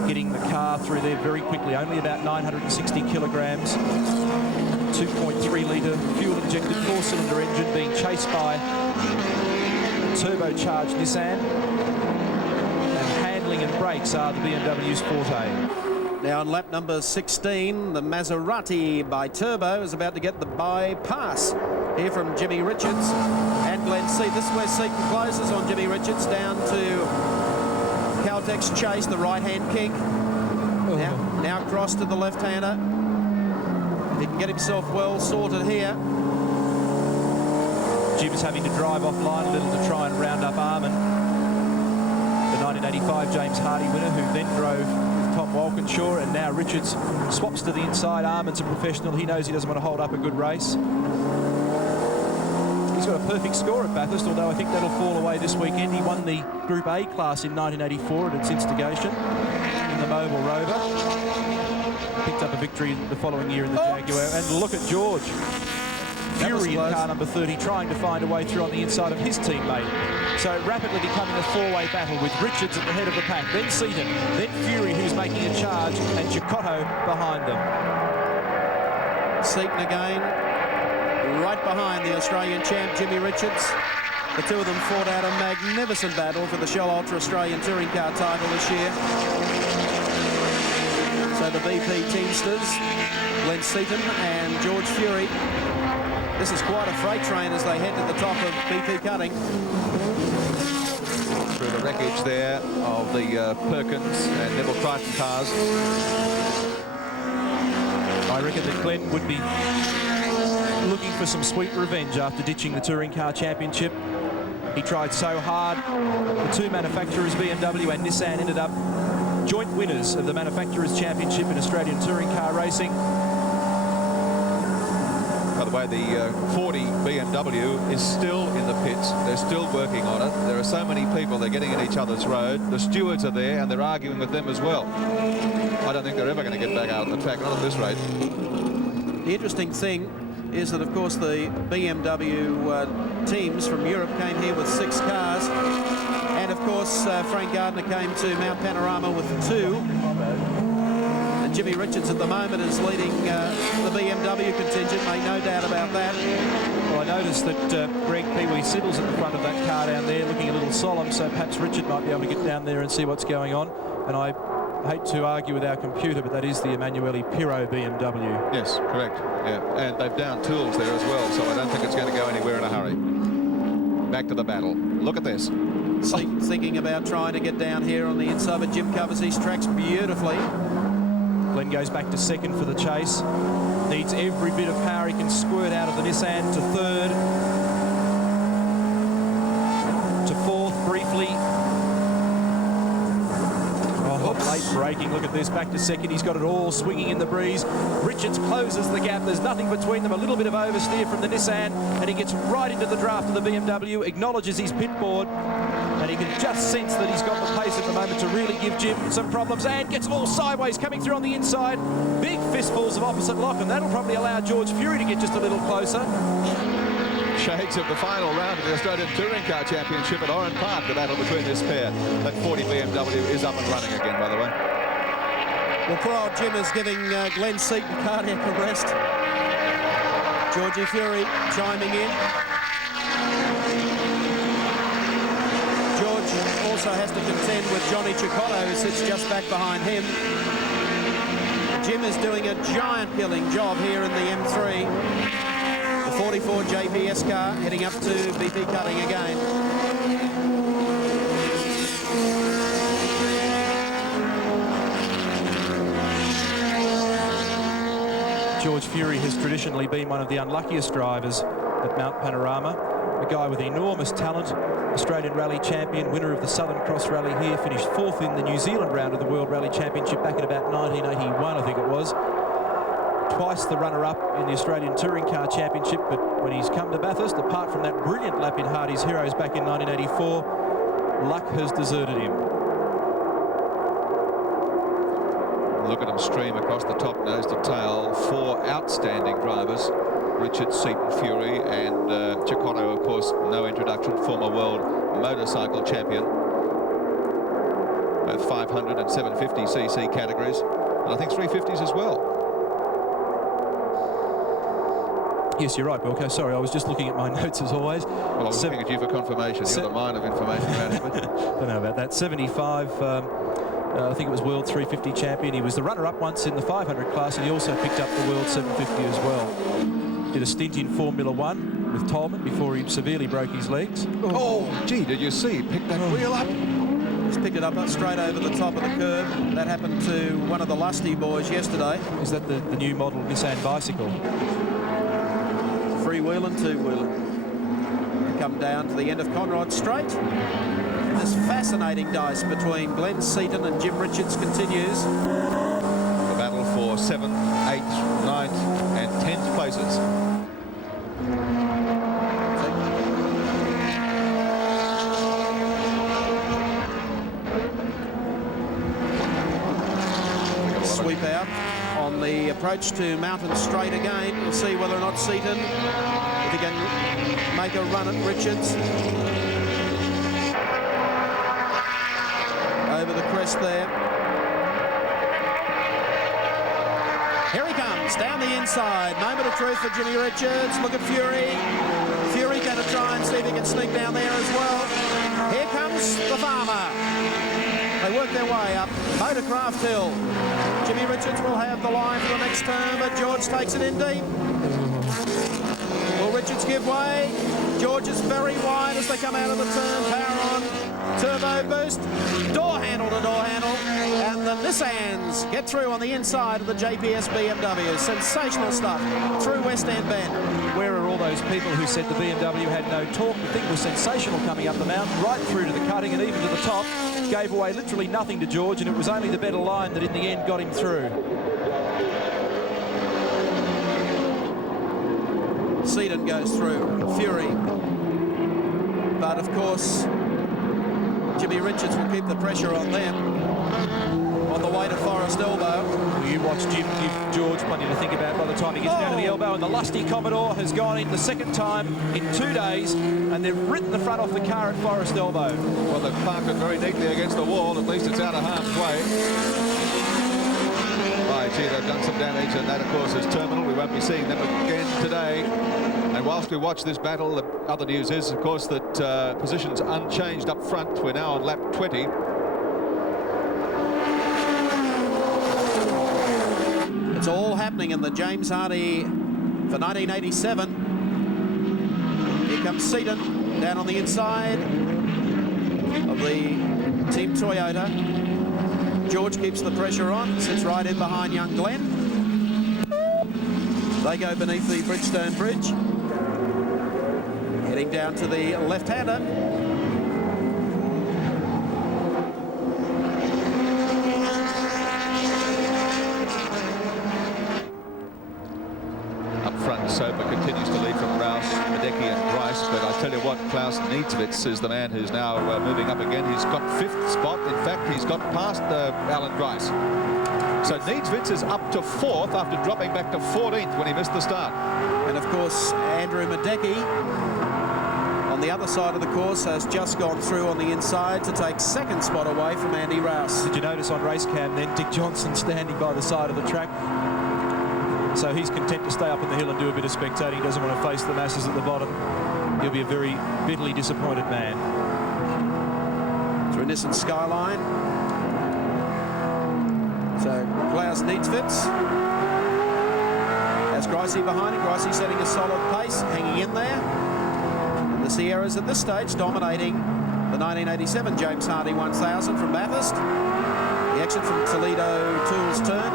getting the car through there very quickly. Only about 960 kilograms. 2.3 litre fuel-injected 4-cylinder engine being chased by turbocharged Nissan, and handling and brakes are the BMW's forte. Now on lap number 16, the Maserati by Turbo is about to get the bypass here from Jimmy Richards and Glenn Seaton. This is where Seaton closes on Jimmy Richards down to Caltech's Chase, the right-hand king. Now cross to the left-hander. He can get himself well sorted here. Jim's having to drive offline a little to try and round up Armin, the 1985 James Hardy winner, who then drove with Tom Walkinshaw, and now Richards swaps to the inside. Armin's a professional. He knows he doesn't want to hold up a good race. He's got a perfect score at Bathurst, although I think that'll fall away this weekend. He won the Group A class in 1984 at its instigation in the Mobile Rover. Picked up a victory the following year in the Jaguar. And look at George Fury in car number 30 trying to find a way through on the inside of his teammate. So rapidly becoming a four-way battle with Richards at the head of the pack, then Seaton, then Fury, who's making a charge, and Chicotto behind them. Seaton again, right behind the Australian champ Jimmy Richards. The two of them fought out a magnificent battle for the Shell Ultra Australian Touring Car title this year. So the BP Teamsters, Glenn Seaton and George Fury. This is quite a freight train as they head to the top of BP Cutting. Through the wreckage there of the Perkins and Neville Crichton cars. I reckon that Glenn would be looking for some sweet revenge after ditching the Touring Car Championship. He tried so hard. The two manufacturers, BMW and Nissan, ended up joint winners of the Manufacturers' Championship in Australian Touring Car Racing. By the way, the 40 BMW is still in the pits. They're still working on it. There are so many people, they're getting in each other's road. The stewards are there and they're arguing with them as well. I don't think they're ever going to get back out on the track, not at this rate. The interesting thing is that, of course, the BMW teams from Europe came here with 6 cars. And, of course, Frank Gardner came to Mount Panorama with 2. And Jimmy Richards at the moment is leading the BMW contingent, make no doubt about that. Well, I noticed that Greg Pee-wee Siddle's at the front of that car down there looking a little solemn, so perhaps Richard might be able to get down there and see what's going on. And I hate to argue with our computer, but that is the Emanuele Pirro BMW. Yes, correct. Yeah, and they've downed tools there as well, so I don't think it's going to go anywhere in a hurry. Back to the battle. Look at this. Thinking about trying to get down here on the inside, but Jim covers these tracks beautifully. Glenn goes back to second for the chase. Needs every bit of power he can squirt out of the Nissan to third. To fourth, briefly. Oh, late braking. Look at this. Back to second. He's got it all swinging in the breeze. Richards closes the gap. There's nothing between them. A little bit of oversteer from the Nissan, and he gets right into the draft of the BMW, acknowledges his pit board, and he can just sense that he's got the pace at the moment to really give Jim some problems, and gets all sideways coming through on the inside. Big fistfuls of opposite lock, and that'll probably allow George Fury to get just a little closer. Shades of the final round of the Australian Touring Car Championship at Oran Park, the battle between this pair. That 40 BMW is up and running again, by the way. Well, poor old Jim is giving Glenn Seaton cardiac arrest. Georgie Fury chiming in. George also has to contend with Johnny Cicotto, who sits just back behind him. Jim is doing a giant killing job here in the M3. The 44 JPS car heading up to BP cutting again. George Fury has traditionally been one of the unluckiest drivers at Mount Panorama. A guy with enormous talent, Australian Rally champion, winner of the Southern Cross Rally here, finished fourth in the New Zealand round of the World Rally Championship back in about 1981, I think it was. Twice the runner-up in the Australian Touring Car Championship, but when he's come to Bathurst, apart from that brilliant lap in Hardy's Heroes back in 1984, luck has deserted him. Look at him stream across the top, nose to tail. Four outstanding drivers. Richard, Seaton, Fury, and Cicotto, of course, no introduction, former world motorcycle champion. Both 500 and 750cc categories, and I think 350s as well. Yes, you're right, Wilco. Sorry, I was just looking at my notes as always. Well, I was looking at you for confirmation. You're the mine of information around here. Don't know about that. 75, I think it was World 350 champion. He was the runner-up once in the 500 class, and he also picked up the World 750 as well. Did a stint in Formula One with Tolman before he severely broke his legs. Oh, gee, did you see? He picked that wheel up. Just picked it up straight over the top of the curb. That happened to one of the Lusty boys yesterday. Is that the new model Nissan bicycle? Three-wheel and two-wheeler. Come down to the end of Conrod Straight. This fascinating dice between Glenn Seaton and Jim Richards continues. The battle for 7th, 8th, 9th and 10th places. Sweep out on the approach to Mountain Straight again. We'll see whether or not Seaton, if he can make a run at Richards. Over the crest there. Here he comes, down the inside. Moment of truth for Jimmy Richards. Look at Fury. Fury going to try and see if he can sneak down there as well. Here comes the farmer. They work their way up Motorcraft Hill. Jimmy Richards will have the line for the next turn, but George takes it in deep. Will Richards give way? George is very wide as they come out of the turn. Power on. Turbo boost. Door handle to door handle. And the Nissans get through on the inside of the JPS BMW. Sensational stuff through West End Bend. Where are all those people who said the BMW had no torque? The thing was sensational coming up the mountain, right through to the cutting and even to the top. Gave away literally nothing to George, and it was only the better line that in the end got him through. Seaton goes through. Fury. But of course, Jimmy Richards will keep the pressure on them on the way to Forest Elbow. You watch Jim give George plenty to think about by the time he gets down to the elbow, and the lusty Commodore has gone in the second time in 2 days, and they've written the front off the car at Forest Elbow. Well, they've parked it very neatly against the wall. At least it's out of harm's way. Right, gee, they've done some damage, and that, of course, is terminal. We won't be seeing them again today. And whilst we watch this battle, the other news is, of course, that positions unchanged up front. We're now on lap 20. It's all happening in the James Hardy for 1987. Here comes Seaton down on the inside. of the Team Toyota. George keeps the pressure on, sits right in behind young Glenn. They go beneath the Bridgestone Bridge. Heading down to the left-hander. Soper continues to lead from Rouse, Madecki and Grice, but I tell you what, Klaus Niedzwitz is the man who's now moving up again. He's got 5th spot. In fact, he's got past Alan Grice. So Niedzwitz is up to 4th after dropping back to 14th when he missed the start. And of course, Andrew Madecki on the other side of the course has just gone through on the inside to take 2nd spot away from Andy Rouse. Did you notice on race cam then Dick Johnson standing by the side of the track? So he's content to stay up in the hill and do a bit of spectating. He doesn't want to face the masses at the bottom. He'll be a very bitterly disappointed man. Through Nissan Skyline. So Klaus Niedzwitz has Gricey behind him. Gricey setting a solid pace, hanging in there. And the Sierras at this stage dominating the 1987 James Hardy 1000 from Bathurst. The exit from Toledo Tools turn.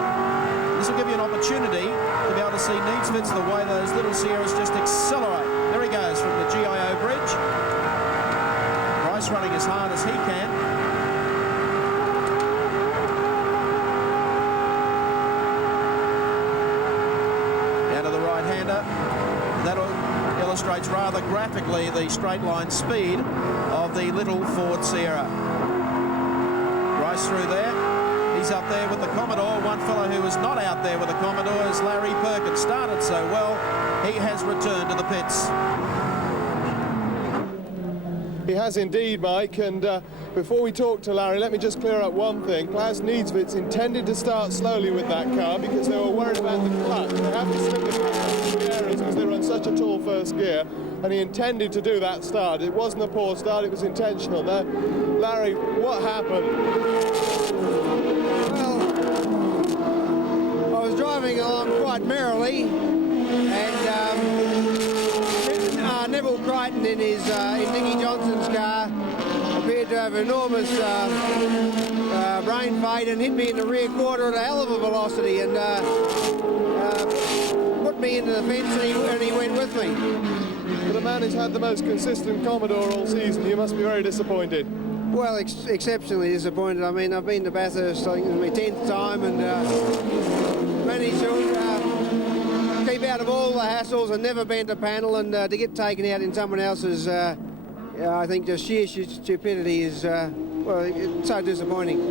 This will give you an opportunity to be able to see Niedzwitz, the way those little Sierras just accelerate. There he goes from the GIO bridge. Grice running as hard as he can. Down to the right-hander. That illustrates rather graphically the straight line speed of the little Ford Sierra. Grice through there. He's up there with the Commodore. One fellow who was not out there with the Commodore is Larry Perkins. Started so well, he has returned to the pits. He has indeed, Mike, and before we talk to Larry, let me just clear up one thing. Klaus Niedzwitz intended to start slowly with that car because they were worried about the clutch. They have to slip the clutch in the areas because they run such a tall first gear, and he intended to do that start. It wasn't a poor start, it was intentional. Now, Larry, what happened? I was driving along quite merrily, and Neville Crichton in Nicky Johnson's car appeared to have enormous brain fade and hit me in the rear quarter at a hell of a velocity and put me into the fence, and he went with me. For the man who's had the most consistent Commodore all season, you must be very disappointed. Well, exceptionally disappointed. I mean, I've been to Bathurst, I think it's my 10th time, and managed to keep out of all the hassles and never bent a panel, and to get taken out in someone else's, I think just sheer stupidity is, well, it's so disappointing.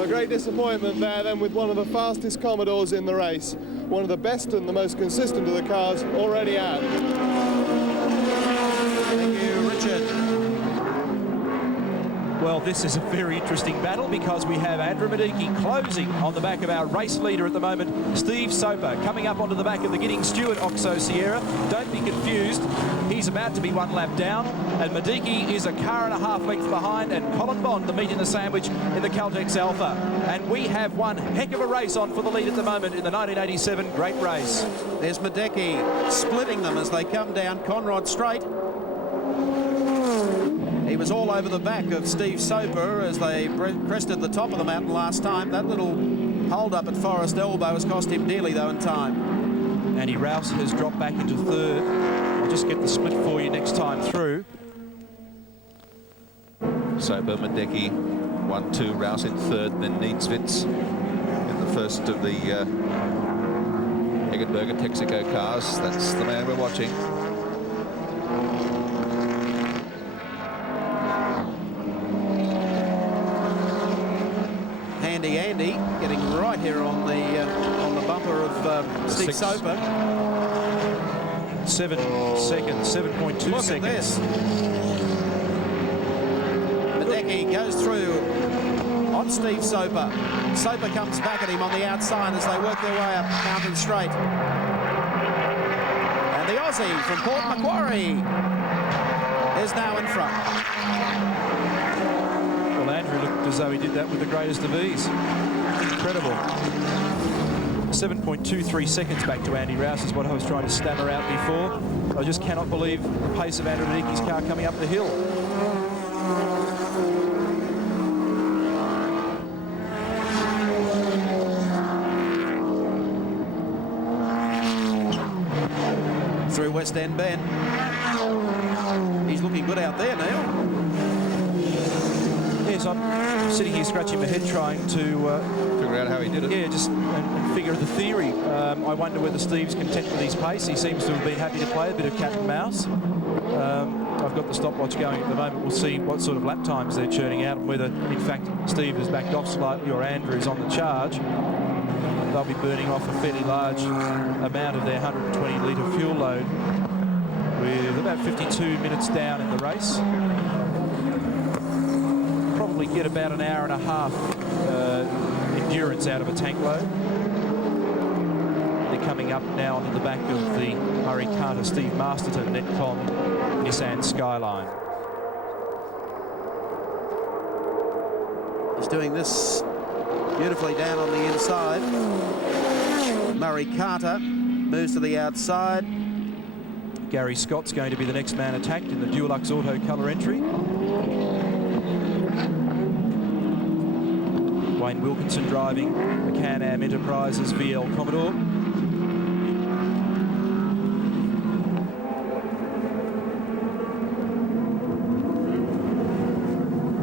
A great disappointment there then with one of the fastest Commodores in the race, one of the best and the most consistent of the cars already out. Thank you, Richard. Well, this is a very interesting battle because we have Andrew Madecki closing on the back of our race leader at the moment, Steve Soper, coming up onto the back of the Giddings Stewart Oxo Sierra. Don't be confused, he's about to be 1 lap down, and Madecki is a car and a half length behind, and Colin Bond, the meat in the sandwich in the Caltex Alpha. And we have one heck of a race on for the lead at the moment in the 1987 Great Race. There's Madecki splitting them as they come down Conrod Straight. He was all over the back of Steve Soper as they crested the top of the mountain last time. That little hold-up at Forest Elbow has cost him dearly, though, in time. Andy Rouse has dropped back into 3rd. I'll just get the split for you next time through. Soper, Madecki, 1-2, Rouse in 3rd, then Niedzwitz in the first of the Eggenberger Texaco cars. That's the man we're watching. Andy getting right here on the bumper of Steve Soper. 7 seconds, 7.2 Look seconds. at this. Madecki goes through on Steve Soper. Soper comes back at him on the outside as they work their way up Mountain Straight. And the Aussie from Port Macquarie is now in front. Well, Andrew looked as though he did that with the greatest of ease. Incredible. 7.23 seconds back to Andy Rouse is what I was trying to stammer out before. I just cannot believe the pace of Andrew Madecki's car coming up the hill. through West End Bend. He's looking good out there, Neil. Yes, I'm sitting here scratching my head trying to figure out how he did it. Yeah, just and figure the theory. I wonder whether Steve's content with his pace. He seems to have been happy to play a bit of cat and mouse. I've got the stopwatch going at the moment. We'll see what sort of lap times they're churning out and whether, in fact, Steve has backed off slightly or Andrew is on the charge. They'll be burning off a fairly large amount of their 120-litre fuel load with about 52 minutes down in the race. Probably get about an hour and a half endurance out of a tank load. They're coming up now onto the back of the Murray Carter Steve Masterton Netcom Nissan Skyline. He's doing this beautifully down on the inside. Murray Carter moves to the outside. Gary Scott's going to be the next man attacked in the Dulux Auto colour entry. Wayne Wilkinson driving the Can-Am Enterprises VL Commodore.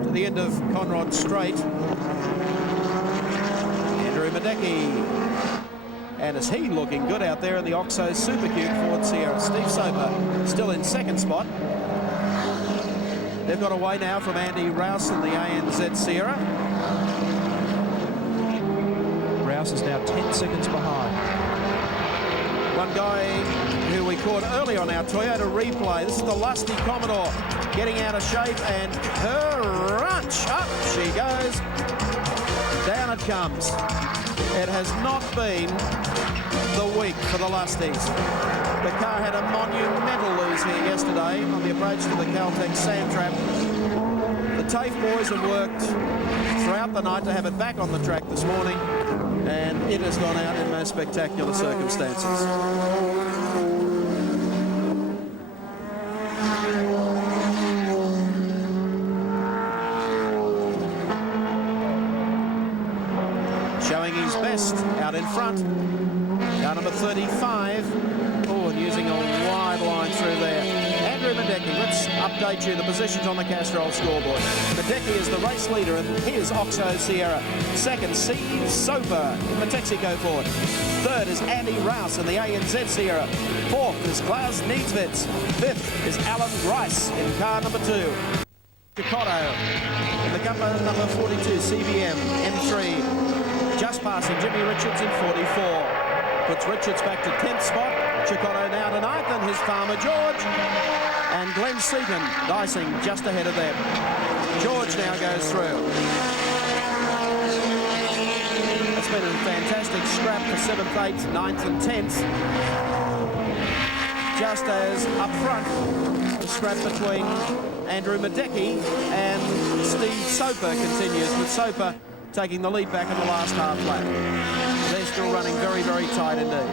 To the end of Conrod Straight. Andrew Madecki. And is he looking good out there in the Oxo Super Cube Ford Sierra. Steve Soper still in second spot. They've got away now from Andy Rouse in the ANZ Sierra. Rouse is now 10 seconds behind. One guy who we caught early on our Toyota replay. This is the lusty Commodore getting out of shape, and her runch. Up she goes. Down it comes. It has not been the week for the Lusties. The car had a monumental lose here yesterday on the approach to the Caltex sand trap. The TAFE boys have worked throughout the night to have it back on the track this morning, and it has gone out in most spectacular circumstances. Showing his best out in front. Car number 35. Oh, and using a wide line through there. Andrew Madecki, let's update you the positions on the Castrol scoreboard. Madecki is the race leader in his Oxo Sierra. Second, Steve Soper in the Texaco Ford. Third is Andy Rouse in the ANZ Sierra. Fourth is Klaus Needsvitz. Fifth is Alan Grice in car number 2. Chicotto in the number 42 CBM M3. Just passing Jimmy Richards in 44. Puts Richards back to 10th spot. Chicotto now to 9th, and his Farmer George. And Glenn Seaton dicing just ahead of them. George now goes through. It's been a fantastic scrap for 7th, 8th, 9th and 10th. Just as up front, the scrap between Andrew Madecki and Steve Soper continues, with Soper taking the lead back in the last half lap. They're still running very, very tight indeed.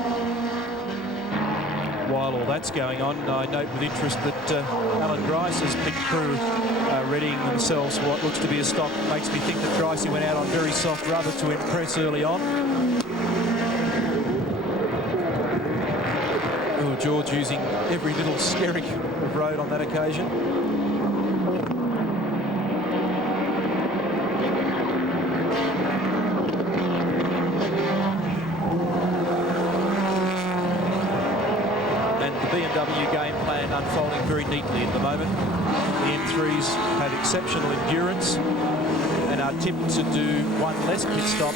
While all that's going on, I note with interest that Alan Grice's pit crew are readying themselves for what looks to be a stop. Makes me think that Gricey went out on very soft rubber to impress early on. Oh, George using every little skerrick of road on that occasion. BMW game plan unfolding very neatly at the moment. The M3s have exceptional endurance and are tipped to do one less pit stop.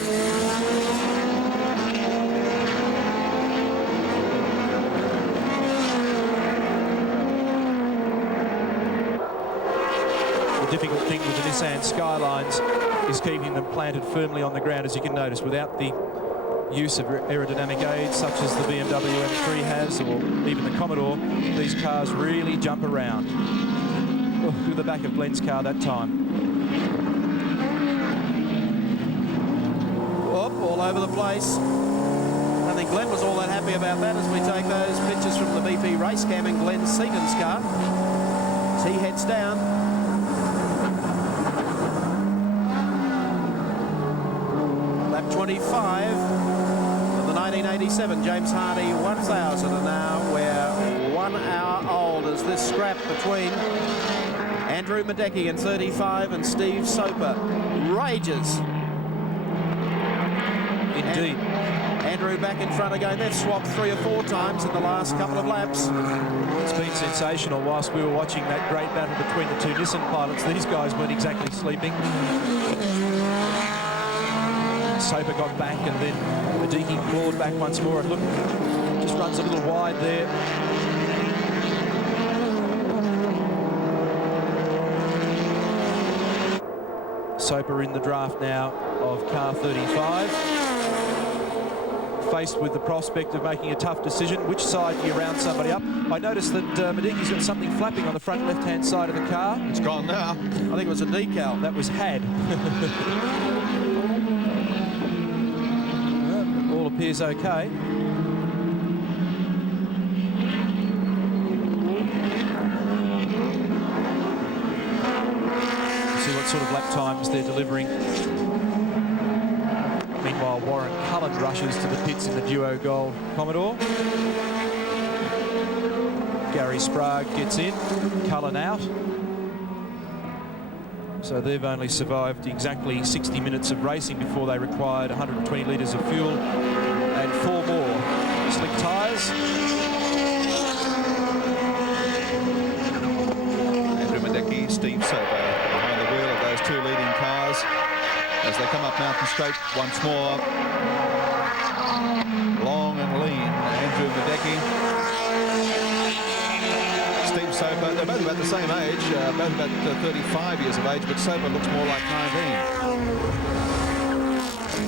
The difficult thing with the Nissan Skylines is keeping them planted firmly on the ground, as you can notice, without the use of aerodynamic aids such as the BMW M3 has, or even the Commodore. These cars really jump around. Oh, look at the back of Glenn's car that time. Whoop, all over the place. I think Glenn was all that happy about that as we take those pictures from the BP race cam in Glenn Seaton's car. As he heads down. Lap 25 of the 1987 James Hardy 1000, and now we're 1 hour old as this scrap between Andrew Madecki in 35 and Steve Soper rages. Indeed. Andrew back in front again. They've swapped 3 or 4 times in the last couple of laps. It's been sensational. Whilst we were watching that great battle between the 2 Nissan pilots, these guys weren't exactly sleeping. Soper got back and then Madecki clawed back once more, and look, just runs a little wide there. Soper in the draft now of car 35. Faced with the prospect of making a tough decision. Which side do you round somebody up? I noticed that Madecki's got something flapping on the front left-hand side of the car. It's gone now. I think it was a decal. That was had. All appears okay. See what sort of lap times they're delivering. Meanwhile, Warren Cullen rushes to the pits in the Duo Gold Commodore. Gary Sprague gets in, Cullen out. So they've only survived exactly 60 minutes of racing before they required 120 litres of fuel and 4 more slick tyres. Andrew Madecki, Steve Soper behind the wheel of those 2 leading cars as they come up Mountain Straight once more. Long and lean, Andrew Madecki. Steve Soper, they're both about the same age, both about 35 years of age, but Soper looks more like 19.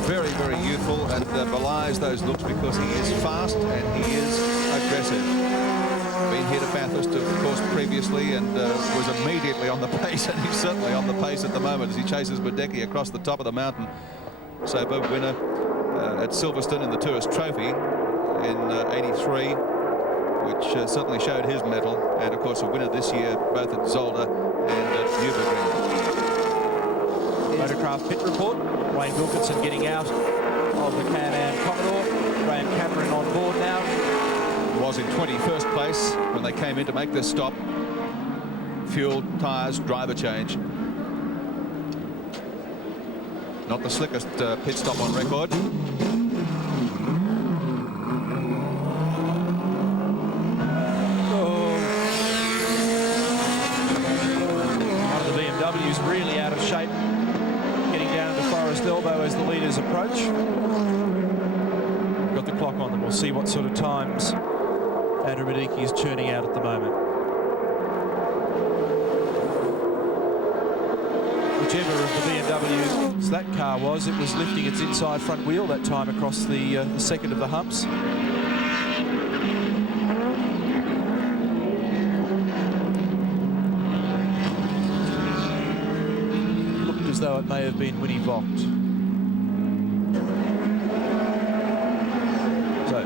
Very, very youthful, and belies those looks because he is fast and he is aggressive. Been here to Bathurst, of course, previously, and was immediately on the pace, and he's certainly on the pace at the moment as he chases Madecki across the top of the mountain. Soper, winner at Silverstone in the Tourist Trophy in '83, which certainly showed his mettle, and of course a winner this year both at Zolder and at Nürburgring. Motorcraft pit report. Wayne Wilkinson getting out of the Can-Am Commodore. Graham Cameron on board now. Was in 21st place when they came in to make this stop. Fuel, tyres, driver change. Not the slickest pit stop on record. One of the BMWs really out of shape, getting down to Forest Elbow as the leaders approach. Got the clock on them. We'll see what sort of times Andrew Madecki is churning out at the moment. Whichever of the BMWs that car was, it was lifting its inside front wheel that time across the second of the humps. Looked as though it may have been Winnie Vogt.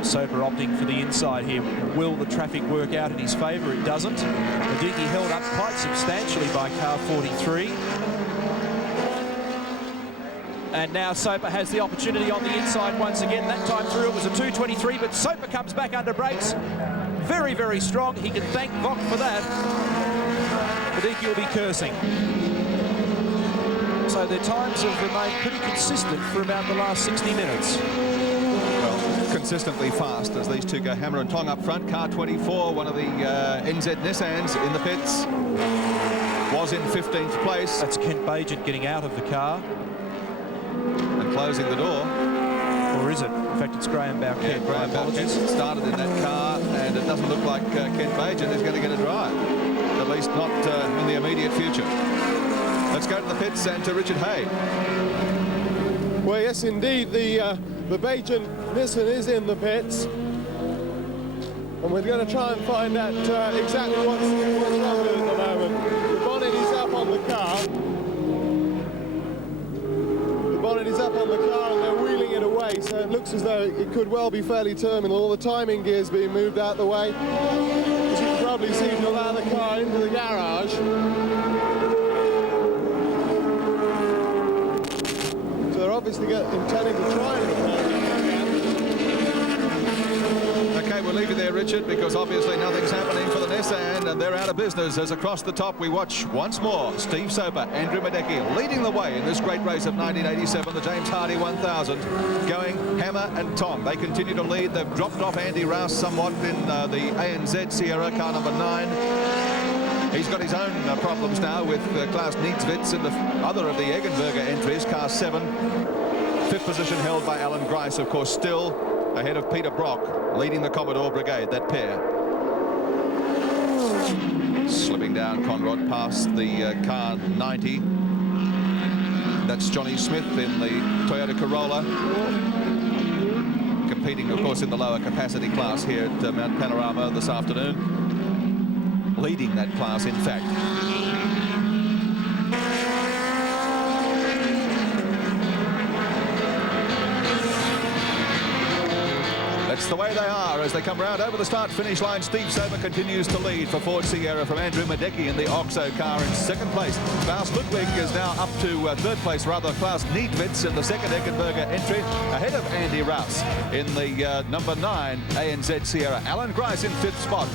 Soper opting for the inside here. Will the traffic work out in his favour? It doesn't. Madecki held up quite substantially by car 43. And now Soper has the opportunity on the inside once again. That time through it was a 2:23, but Soper comes back under brakes. Very, very strong. He can thank Vogt for that. Madecki will be cursing. So their times have remained pretty consistent for about the last 60 minutes. Consistently fast as these two go hammer and tong up front. Car 24, one of the NZ Nissans in the pits, was in 15th place. That's Kent Bagent getting out of the car and closing the door. Or is it? In fact, it's Graham Bowkent. Yeah, Graham Bowkent started in that car, and it doesn't look like Kent Bagent is going to get a drive, at least not in the immediate future. Let's go to the pits and to Richard Hay. Well, yes, indeed, the Bajan Nissan is in the pits, and we're going to try and find out exactly what's wrong with it at the moment. The bonnet is up on the car. The bonnet is up on the car, and they're wheeling it away, so it looks as though it could well be fairly terminal. All the timing gears being moved out the way, as you can probably see, to allow the car into the garage. Obviously intending to try and Okay, we'll leave you there, Richard, because obviously nothing's happening for the Nissan, and they're out of business as across the top we watch once more Steve Soper, Andrew Madecki leading the way in this great race of 1987, the James Hardy 1000, going hammer and tong. They continue to lead. They've dropped off Andy Rouse somewhat in the ANZ Sierra, car number 9. He's got his own problems now with Klaus Niedzwitz in the other of the Eggenberger entries, car 7. 5th position held by Alan Grice, of course, still ahead of Peter Brock, leading the Commodore Brigade, that pair. Slipping down Conrad past the car 90. That's Johnny Smith in the Toyota Corolla. Competing, of course, in the lower capacity class here at Mount Panorama this afternoon. Leading that class, in fact. That's the way they are as they come round over the start-finish line. Steve Soper continues to lead for Ford Sierra from Andrew Madecki in the Oxo car in 2nd place. Klaus Ludwig is now up to 3rd place, rather. Klaus Niedwitz in the 2nd Eggenberger entry, ahead of Andy Rouse in the number 9 ANZ Sierra. Alan Grice in 5th spot.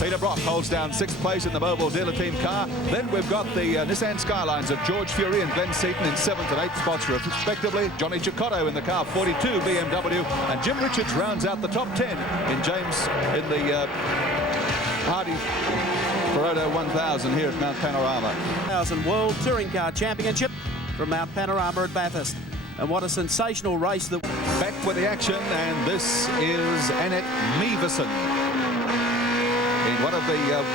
Peter Brock holds down 6th place in the Mobile Dealer Team car. Then we've got the Nissan Skylines of George Fury and Glenn Seaton in 7th and 8th spots respectively. Johnny Cicotto in the car 42 BMW, and Jim Richards rounds out the top 10 in the Hardy Barodo 1000 here at Mount Panorama. 1000 World Touring Car Championship from Mount Panorama at Bathurst. And what a sensational race. Back with the action, and this is Annette Meverson in one of the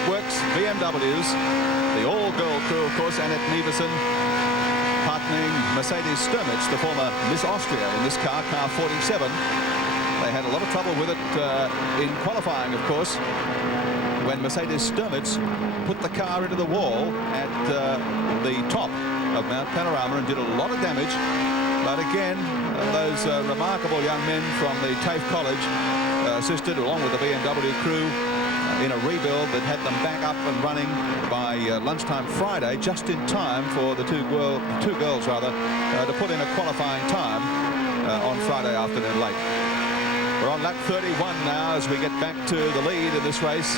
Works BMWs. The all-girl crew, of course. Annette Meverson partnering Mercedes Sturmich, the former Miss Austria, in this car, car 47. They had a lot of trouble with it in qualifying, of course, when Mercedes Sturmich put the car into the wall at the top of Mount Panorama and did a lot of damage. But again, those remarkable young men from the TAFE College assisted, along with the BMW crew, in a rebuild that had them back up and running by lunchtime Friday, just in time for the two girls to put in a qualifying time on Friday afternoon late. We're on lap 31 now as we get back to the lead in this race.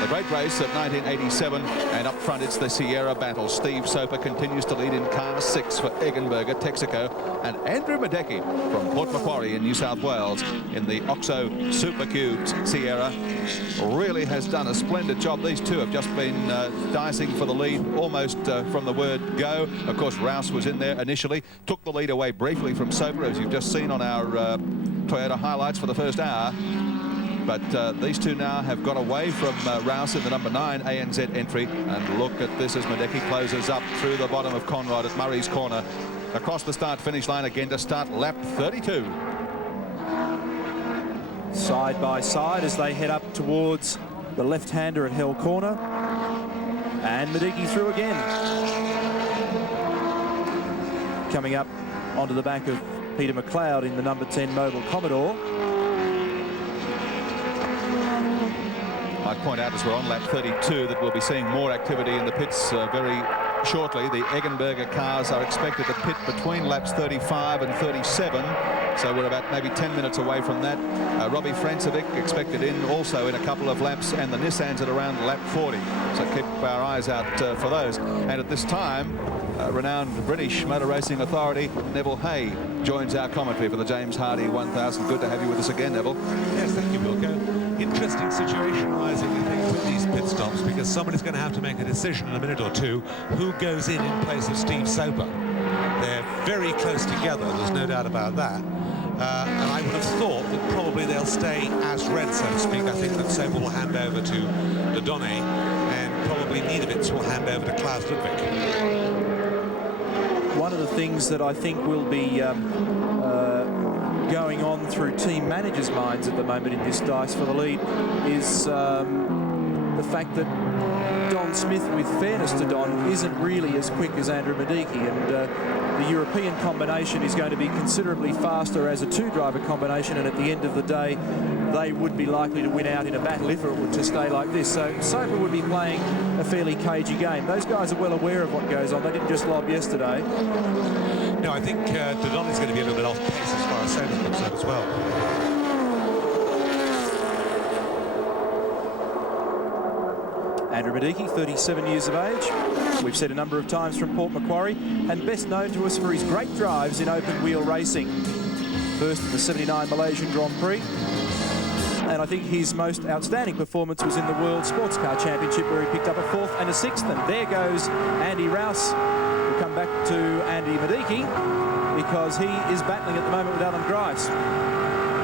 The great race of 1987, and up front it's the Sierra battle. Steve Soper continues to lead in car 6 for Eggenberger, Texaco, and Andrew Madecki from Port Macquarie in New South Wales in the Oxo Supercubes Sierra. Really has done a splendid job. These two have just been dicing for the lead almost from the word go. Of course, Rouse was in there initially, took the lead away briefly from Soper, as you've just seen on our Toyota highlights for the first hour. But these two now have got away from Rouse in the number 9 ANZ entry. And look at this as Madecki closes up through the bottom of Conrad at Murray's Corner. Across the start-finish line again to start lap 32. Side by side as they head up towards the left-hander at Hell Corner. And Madecki through again. Coming up onto the back of Peter McLeod in the number 10 Mobile Commodore. I'd point out as we're on lap 32 that we'll be seeing more activity in the pits very shortly. The Eggenberger cars are expected to pit between laps 35 and 37, so we're about maybe 10 minutes away from that. Robbie Francevic expected in also in a couple of laps, and the Nissans at around lap 40, so keep our eyes out for those. And at this time, renowned British motor racing authority Neville Hay joins our commentary for the James Hardy 1000. Good to have you with us again, Neville. Yes, thank you, Wilco. Interesting situation rising, I think, with these pit stops, because somebody's going to have to make a decision in a minute or two who goes in place of Steve Soper. They're very close together, there's no doubt about that. And I would have thought that probably they'll stay as red, so to speak. I think that Soper will hand over to Ledonne, and probably Niedwitz will hand over to Klaus Ludwig. One of the things that I think will be going on through team managers' minds at the moment in this dice for the lead is the fact that Don Smith, with fairness to Don, isn't really as quick as Andrew Madecki, and the European combination is going to be considerably faster as a two-driver combination, and at the end of the day they would be likely to win out in a battle if it were to stay like this. So Soper would be playing a fairly cagey game. Those guys are well aware of what goes on. They didn't just lob yesterday. No, I think Ledonne is going to be a little bit off pace as far as Soper's concerned as well. Andrew Mediki, 37 years of age. We've said a number of times from Port Macquarie, and best known to us for his great drives in open wheel racing. First in the 79 Malaysian Grand Prix. And I think his most outstanding performance was in the World Sports Car Championship, where he picked up a 4th and a 6th. And there goes Andy Rouse. We'll come back to Andy Mediki, because he is battling at the moment with Alan Grice.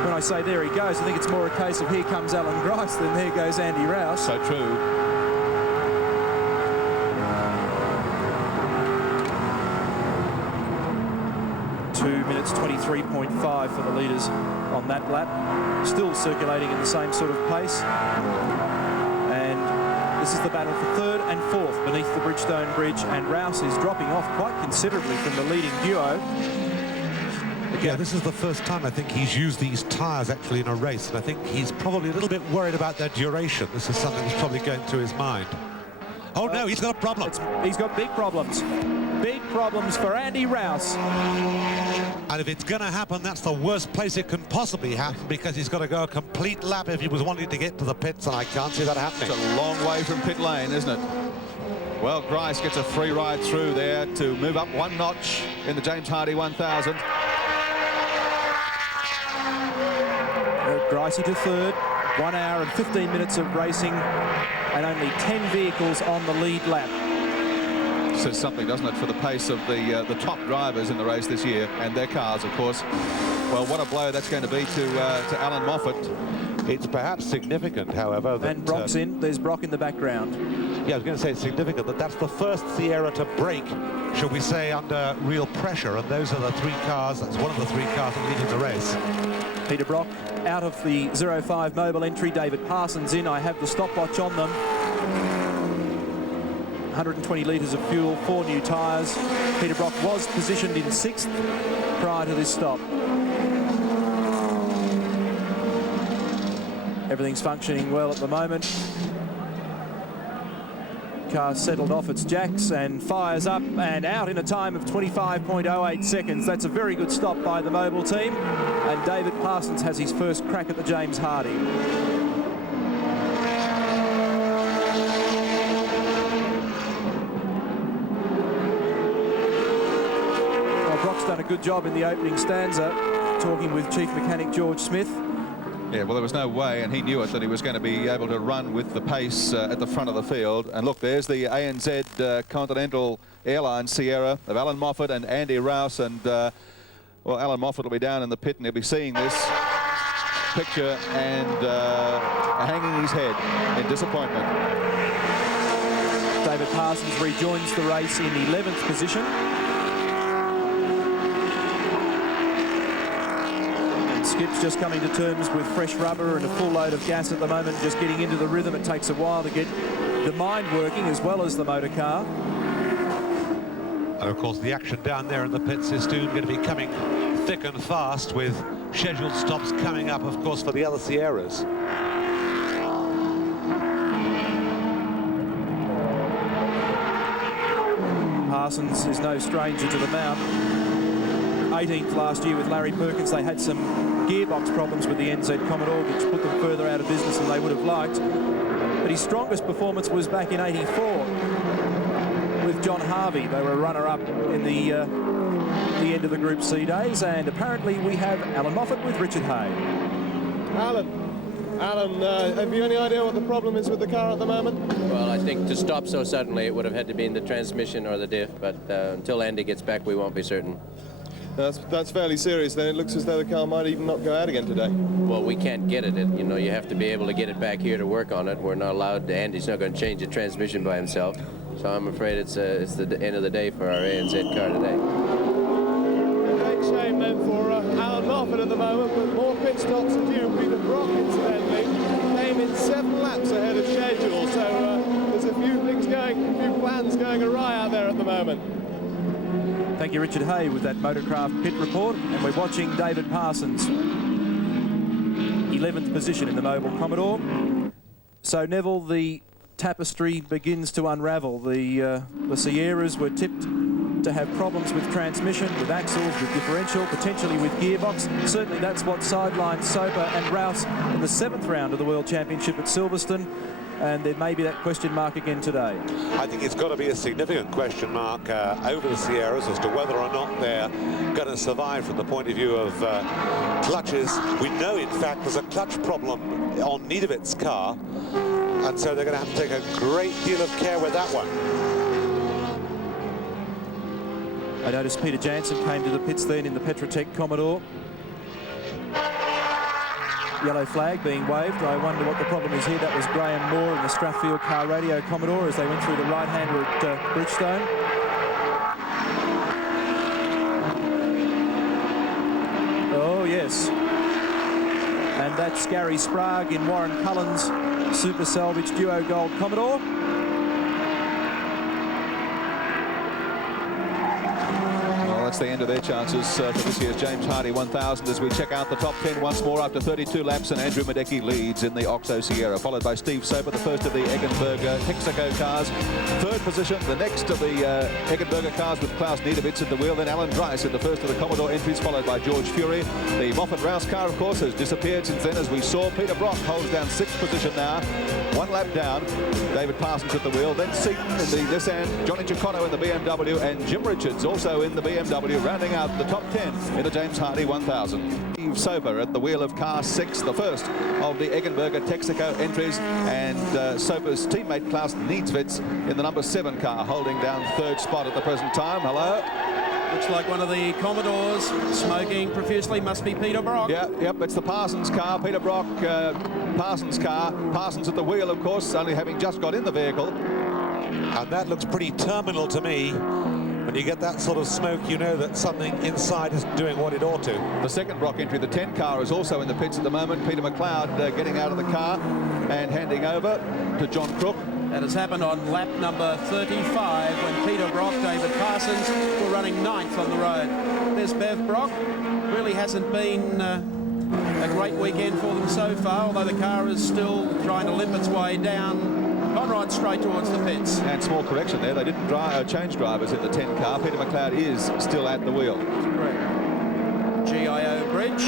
When I say there he goes, I think it's more a case of here comes Alan Grice than there goes Andy Rouse. So true. Minutes 23.5 for the leaders on that lap. Still circulating in the same sort of pace. And this is the battle for 3rd and 4th beneath the Bridgestone Bridge, and Rouse is dropping off quite considerably from the leading duo. Yeah, this is the first time I think he's used these tyres actually in a race, and I think he's probably a little bit worried about their duration. This is something that's probably going through his mind. Oh no, he's got a problem. He's got big problems. Big problems for Andy Rouse. And if it's going to happen, that's the worst place it can possibly happen, because he's got to go a complete lap if he was wanting to get to the pits, and I can't see that happening. It's a long way from pit lane, isn't it? Well, Grice gets a free ride through there to move up 1 notch in the James Hardy 1000. Gricey to 3rd. 1 hour and 15 minutes of racing, and only 10 vehicles on the lead lap. Says something, doesn't it, for the pace of the top drivers in the race this year, and their cars, of course. Well, what a blow that's going to be to Alan Moffat. It's perhaps significant, however, that... And Brock's in. There's Brock in the background. Yeah, I was going to say it's significant that that's the first Sierra to break, shall we say, under real pressure, and those are the 3 cars, that's one of the 3 cars that leading the race. Peter Brock out of the 05 Mobil entry. David Parsons in. I have the stopwatch on them. 120 litres of fuel, 4 new tyres. Peter Brock was positioned in 6th prior to this stop. Everything's functioning well at the moment. Car settled off its jacks and fires up and out in a time of 25.08 seconds. That's a very good stop by the Mobil team. And David Parsons has his first crack at the James Hardy. Well, Brock's done a good job in the opening stanza, talking with Chief Mechanic George Smith. Yeah, well, there was no way, and he knew it, that he was going to be able to run with the pace at the front of the field. And look, there's the ANZ Continental Airlines Sierra of Alan Moffat and Andy Rouse. And, well, Alan Moffat will be down in the pit and he'll be seeing this picture and hanging his head in disappointment. David Parsons rejoins the race in 11th position. Skip's just coming to terms with fresh rubber and a full load of gas at the moment, just getting into the rhythm. It takes a while to get the mind working as well as the motor car. And of course the action down there in the pits is soon going to be coming thick and fast, with scheduled stops coming up, of course, for the other Sierras. Parsons is no stranger to the mount. 18th last year with Larry Perkins. They had some gearbox problems with the NZ Commodore, which put them further out of business than they would have liked. But his strongest performance was back in '84 with John Harvey. They were runner-up in the end of the Group C days, and apparently we have Alan Moffat with Richard Hay. Alan, have you any idea what the problem is with the car at the moment? Well, I think to stop so suddenly it would have had to be in the transmission or the diff, but until Andy gets back we won't be certain. That's fairly serious. Then it looks as though the car might even not go out again today. Well, we can't get it. You know, you have to be able to get it back here to work on it. We're not allowed. Andy's not going to change the transmission by himself. So I'm afraid it's the end of the day for our ANZ car today. A great shame then for Alan Moffat at the moment, but more pit stops are due. Peter Brock, incidentally, came in 7 laps ahead of schedule. So there's a few plans going awry out there at the moment. Thank you, Richard Hay, with that Motorcraft pit report. And we're watching David Parsons, 11th position in the Mobil Commodore. So, Neville, the tapestry begins to unravel. The Sierras were tipped to have problems with transmission, with axles, with differential, potentially with gearbox. Certainly that's what sidelined Soper and Rouse in the 7th round of the World Championship at Silverstone. and there may be that question mark again today. I think it's got to be a significant question mark over the Sierras as to whether or not they're going to survive from the point of view of clutches. We know, in fact, there's a clutch problem on Niedewit's car, and so they're going to have to take a great deal of care with that one. I noticed Peter Jansen came to the pits then in the Petrotech Commodore. Yellow flag being waved. I wonder what the problem is here. That was Graham Moore in the Strathfield Car Radio Commodore as they went through the right-hander at Bridgestone. Oh, yes. And that's Gary Sprague in Warren Cullen's Super Salvage Duo Gold Commodore. That's the end of their chances for this year's James Hardy 1000 as we check out the top 10 once more after 32 laps, and Andrew Madecki leads in the Oxo Sierra, followed by Steve Soper, the first of the Eggenberger Texaco cars. Third position, the next of the Eggenberger cars with Klaus Niedewitz at the wheel, then Alan Grice in the first of the Commodore entries, followed by George Fury. The Moffat Rouse car, of course, has disappeared since then, as we saw. Peter Brock holds down 6th position now, 1 lap down. David Parsons at the wheel, then Seaton in the Nissan, Johnny Cicotto in the BMW, and Jim Richards also in the BMW, rounding out the top 10 in the James Hardy 1000. Steve Soper at the wheel of car 6, the first of the Eggenberger Texaco entries, and Soper's teammate Klaus Niedewitz in the number 7 car, holding down 3rd spot at the present time. Hello. Looks like one of the Commodores smoking profusely. Must be Peter Brock. Yep, it's the Parsons car. Peter Brock, Parsons car. Parsons at the wheel, of course, only having just got in the vehicle. And that looks pretty terminal to me. When you get that sort of smoke, you know that something inside is doing what it ought to. The second Brock entry, the 10 car, is also in the pits at the moment. Peter McLeod getting out of the car and handing over to John Crook. That has happened on lap number 35 when Peter Brock, David Parsons were running 9th on the road. There's Bev Brock. Really hasn't been a great weekend for them so far, although the car is still trying to limp its way down Conrod straight towards the pits. And small correction there, they didn't change drivers in the 10 car. Peter McLeod is still at the wheel. Correct. GIO Bridge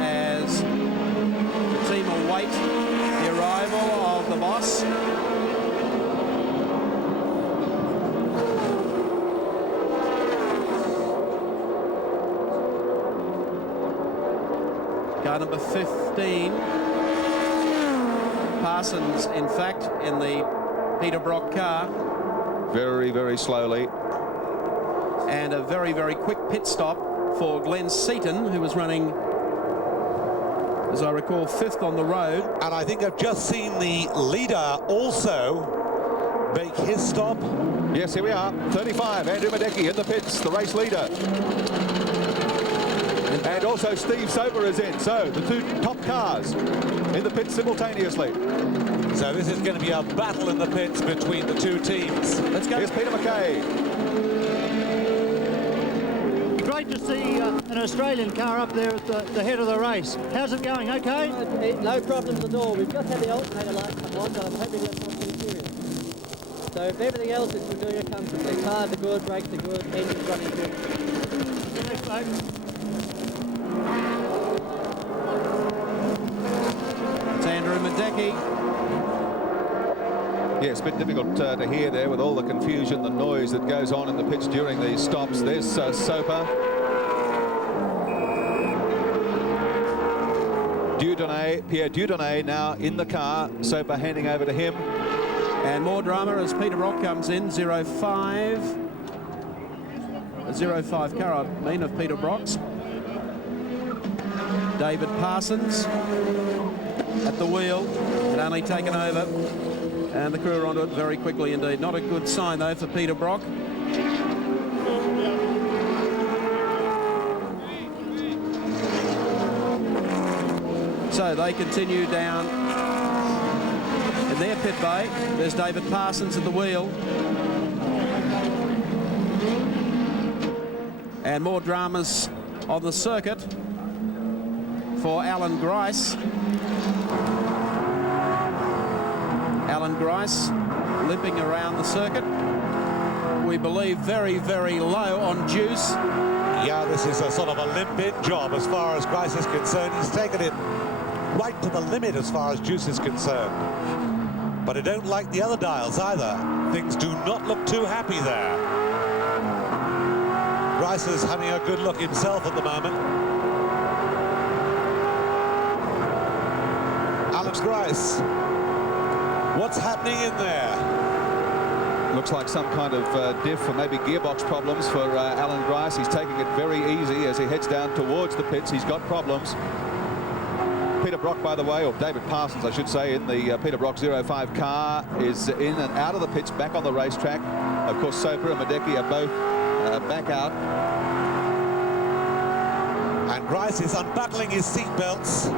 as the team await the arrival of the boss. Car number 15. Parsons, in fact, in the Peter Brock car. Very, very slowly. And a very, very quick pit stop for Glenn Seaton, who was running, as I recall, 5th on the road. And I think I've just seen the leader also make his stop. Yes, here we are. 35, Andrew Madecki in the pits, the race leader. And also Steve Soper is in. So the 2 top cars in the pits simultaneously. So this is going to be a battle in the pits between the 2 teams. Let's go. Here's Peter McKay. Great to see an Australian car up there at the head of the race. How's it going? Okay? No problems at all. We've just had the alternator light come on, so I'm hoping that's not too serious. So if everything else is doing it comfortably, cars are good, brakes are good, engine's running good. Thanks, folks. It's Andrew Madecki. Yes, a bit difficult to hear there with all the confusion, the noise that goes on in the pits during these stops. There's Soper. Pierre Dieudonné now in the car. Soper handing over to him. And more drama as Peter Brock comes in, 05. A 05 car, I mean, of Peter Brock's. David Parsons at the wheel, had only taken over, and the crew are onto it very quickly indeed. Not a good sign, though, for Peter Brock. So they continue down in their pit bay. There's David Parsons at the wheel. And more dramas on the circuit for Alan Grice. Alan Grice limping around the circuit. We believe very, very low on juice. Yeah, this is a sort of a limp-in job as far as Grice is concerned. He's taken it right to the limit as far as juice is concerned. But I don't like the other dials either. Things do not look too happy there. Grice is having a good look himself at the moment. Alan Grice, what's happening in there? Looks like some kind of diff or maybe gearbox problems for Alan Grice. He's taking it very easy as he heads down towards the pits. He's got problems. Peter Brock, by the way, or David Parsons, I should say, in the Peter Brock 05 car, is in and out of the pits, back on the racetrack. Of course, Soper and Madecki are both back out. And Grice is unbuckling his seatbelts.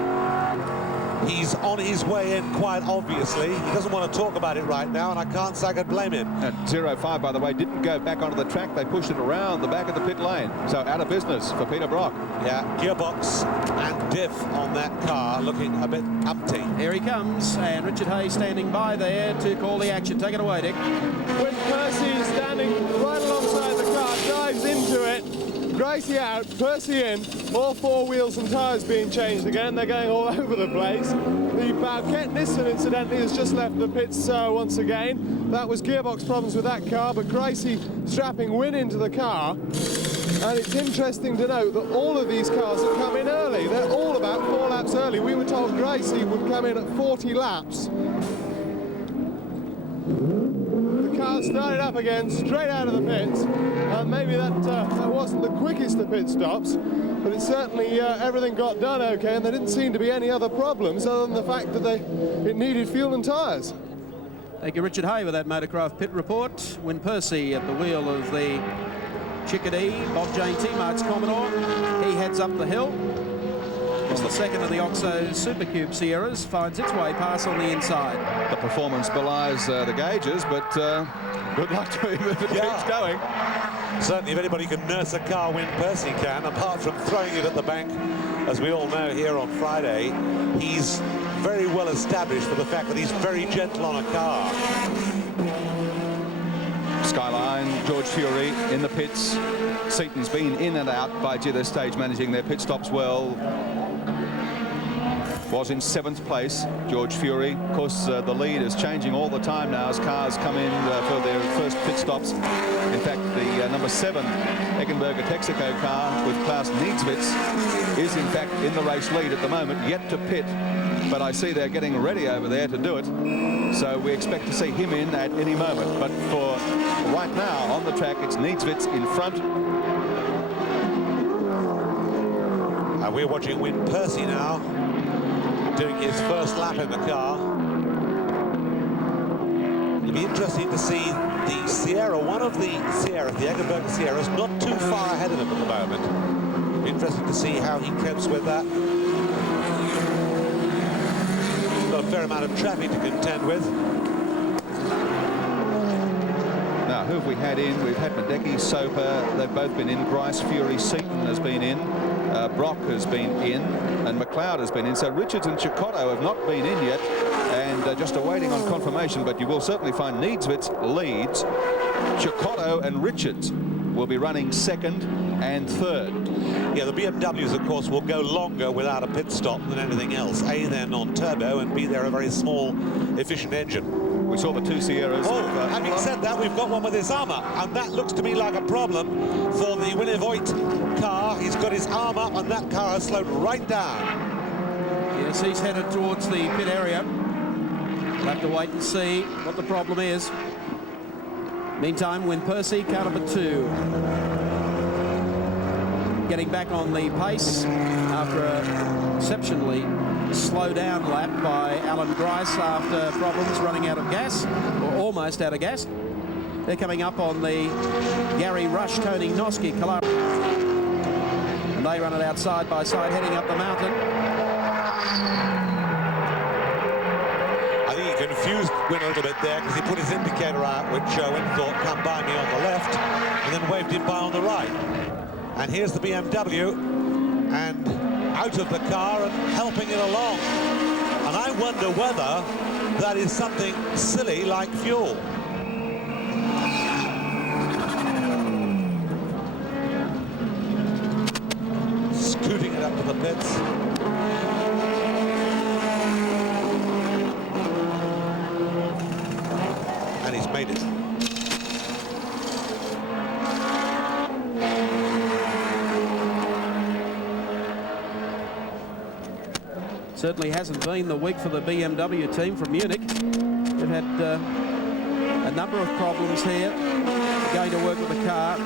He's on his way in, quite obviously. He doesn't want to talk about it right now, and I can't say I could blame him. And 05, by the way, didn't go back onto the track. They pushed it around the back of the pit lane. So out of business for Peter Brock. Yeah, gearbox and diff on that car, looking a bit empty. Here he comes, and Richard Hay standing by there to call the action. Take it away, Dick. When Percy is standing right alongside the car, dives into it. Gracie out, Percy in, all four wheels and tyres being changed again. They're going all over the place. The Bauquet Nissan, incidentally, has just left the pits once again. That was gearbox problems with that car, but Gracie strapping Wynne into the car. And it's interesting to note that all of these cars have come in early. They're all about 4 laps early. We were told Gracie would come in at 40 laps. The car started up again, straight out of the pits. And maybe that wasn't the quickest of pit stops, but it certainly everything got done okay, and there didn't seem to be any other problems other than the fact that it needed fuel and tyres. Thank you, Richard Hay, with that Motorcraft pit report. Wynne Percy at the wheel of the Chickadee, Bob Jane T-Mark's Commodore. He heads up the hill. As the second of the Oxo Supercube Sierras finds its way past on the inside. The performance belies the gauges, but good luck to him if it keeps going. Certainly, if anybody can nurse a car, Wynne Percy can, apart from throwing it at the bank, as we all know here on Friday. He's very well established for the fact that he's very gentle on a car. Skyline, George Fury in the pits. Seaton's been in and out by this stage, managing their pit stops well. Was in 7th place, George Fury. Of course, the lead is changing all the time now as cars come in for their first pit stops. In fact, the number 7 Eggenberger Texaco car with Klaus Niedzwitz is in fact in the race lead at the moment, yet to pit. But I see they're getting ready over there to do it. So we expect to see him in at any moment. But for right now on the track, it's Niedzwitz in front. We're watching Wynne Percy now, doing his first lap in the car. It'll be interesting to see the Sierra, one of the Sierras, the Eggenberger Sierras, not too far ahead of him at the moment. It'll be interesting to see how he copes with that. Got a fair amount of traffic to contend with. Now, who have we had in? We've had Madecki, Soper, they've both been in. Grice, Fury, Seaton has been in. Brock has been in, and McLeod has been in. So Richards and Cicotto have not been in yet, and just awaiting on confirmation, but you will certainly find Niedzwitz leads. Cicotto and Richards will be running 2nd and 3rd. Yeah, the BMWs, of course, will go longer without a pit stop than anything else. A, they're non-turbo, and B, they're a very small, efficient engine. We saw the 2 Sierras. Oh, having said that, we've got one with his arm up, and that looks to me like a problem for the Winnie Voigt car. He's got his arm up, and that car has slowed right down. Yes, he's headed towards the pit area. We'll have to wait and see what the problem is. Meantime, Wynne Percy, car number 2. Getting back on the pace after a exceptionally slow down lap by Alan Grice after problems running out of gas, or almost out of gas. They're coming up on the Gary Rush, Tony Noski collaboration. And they run it out side by side, heading up the mountain. I think he confused Wynne a little bit there because he put his indicator out, which Wynne thought, come by me on the left, and then waved him by on the right. And here's the BMW, and out of the car and helping it along. And I wonder whether that is something silly like fuel. Scooting it up to the pits. Certainly hasn't been the week for the BMW team from Munich. They've had a number of problems here going to work with the car.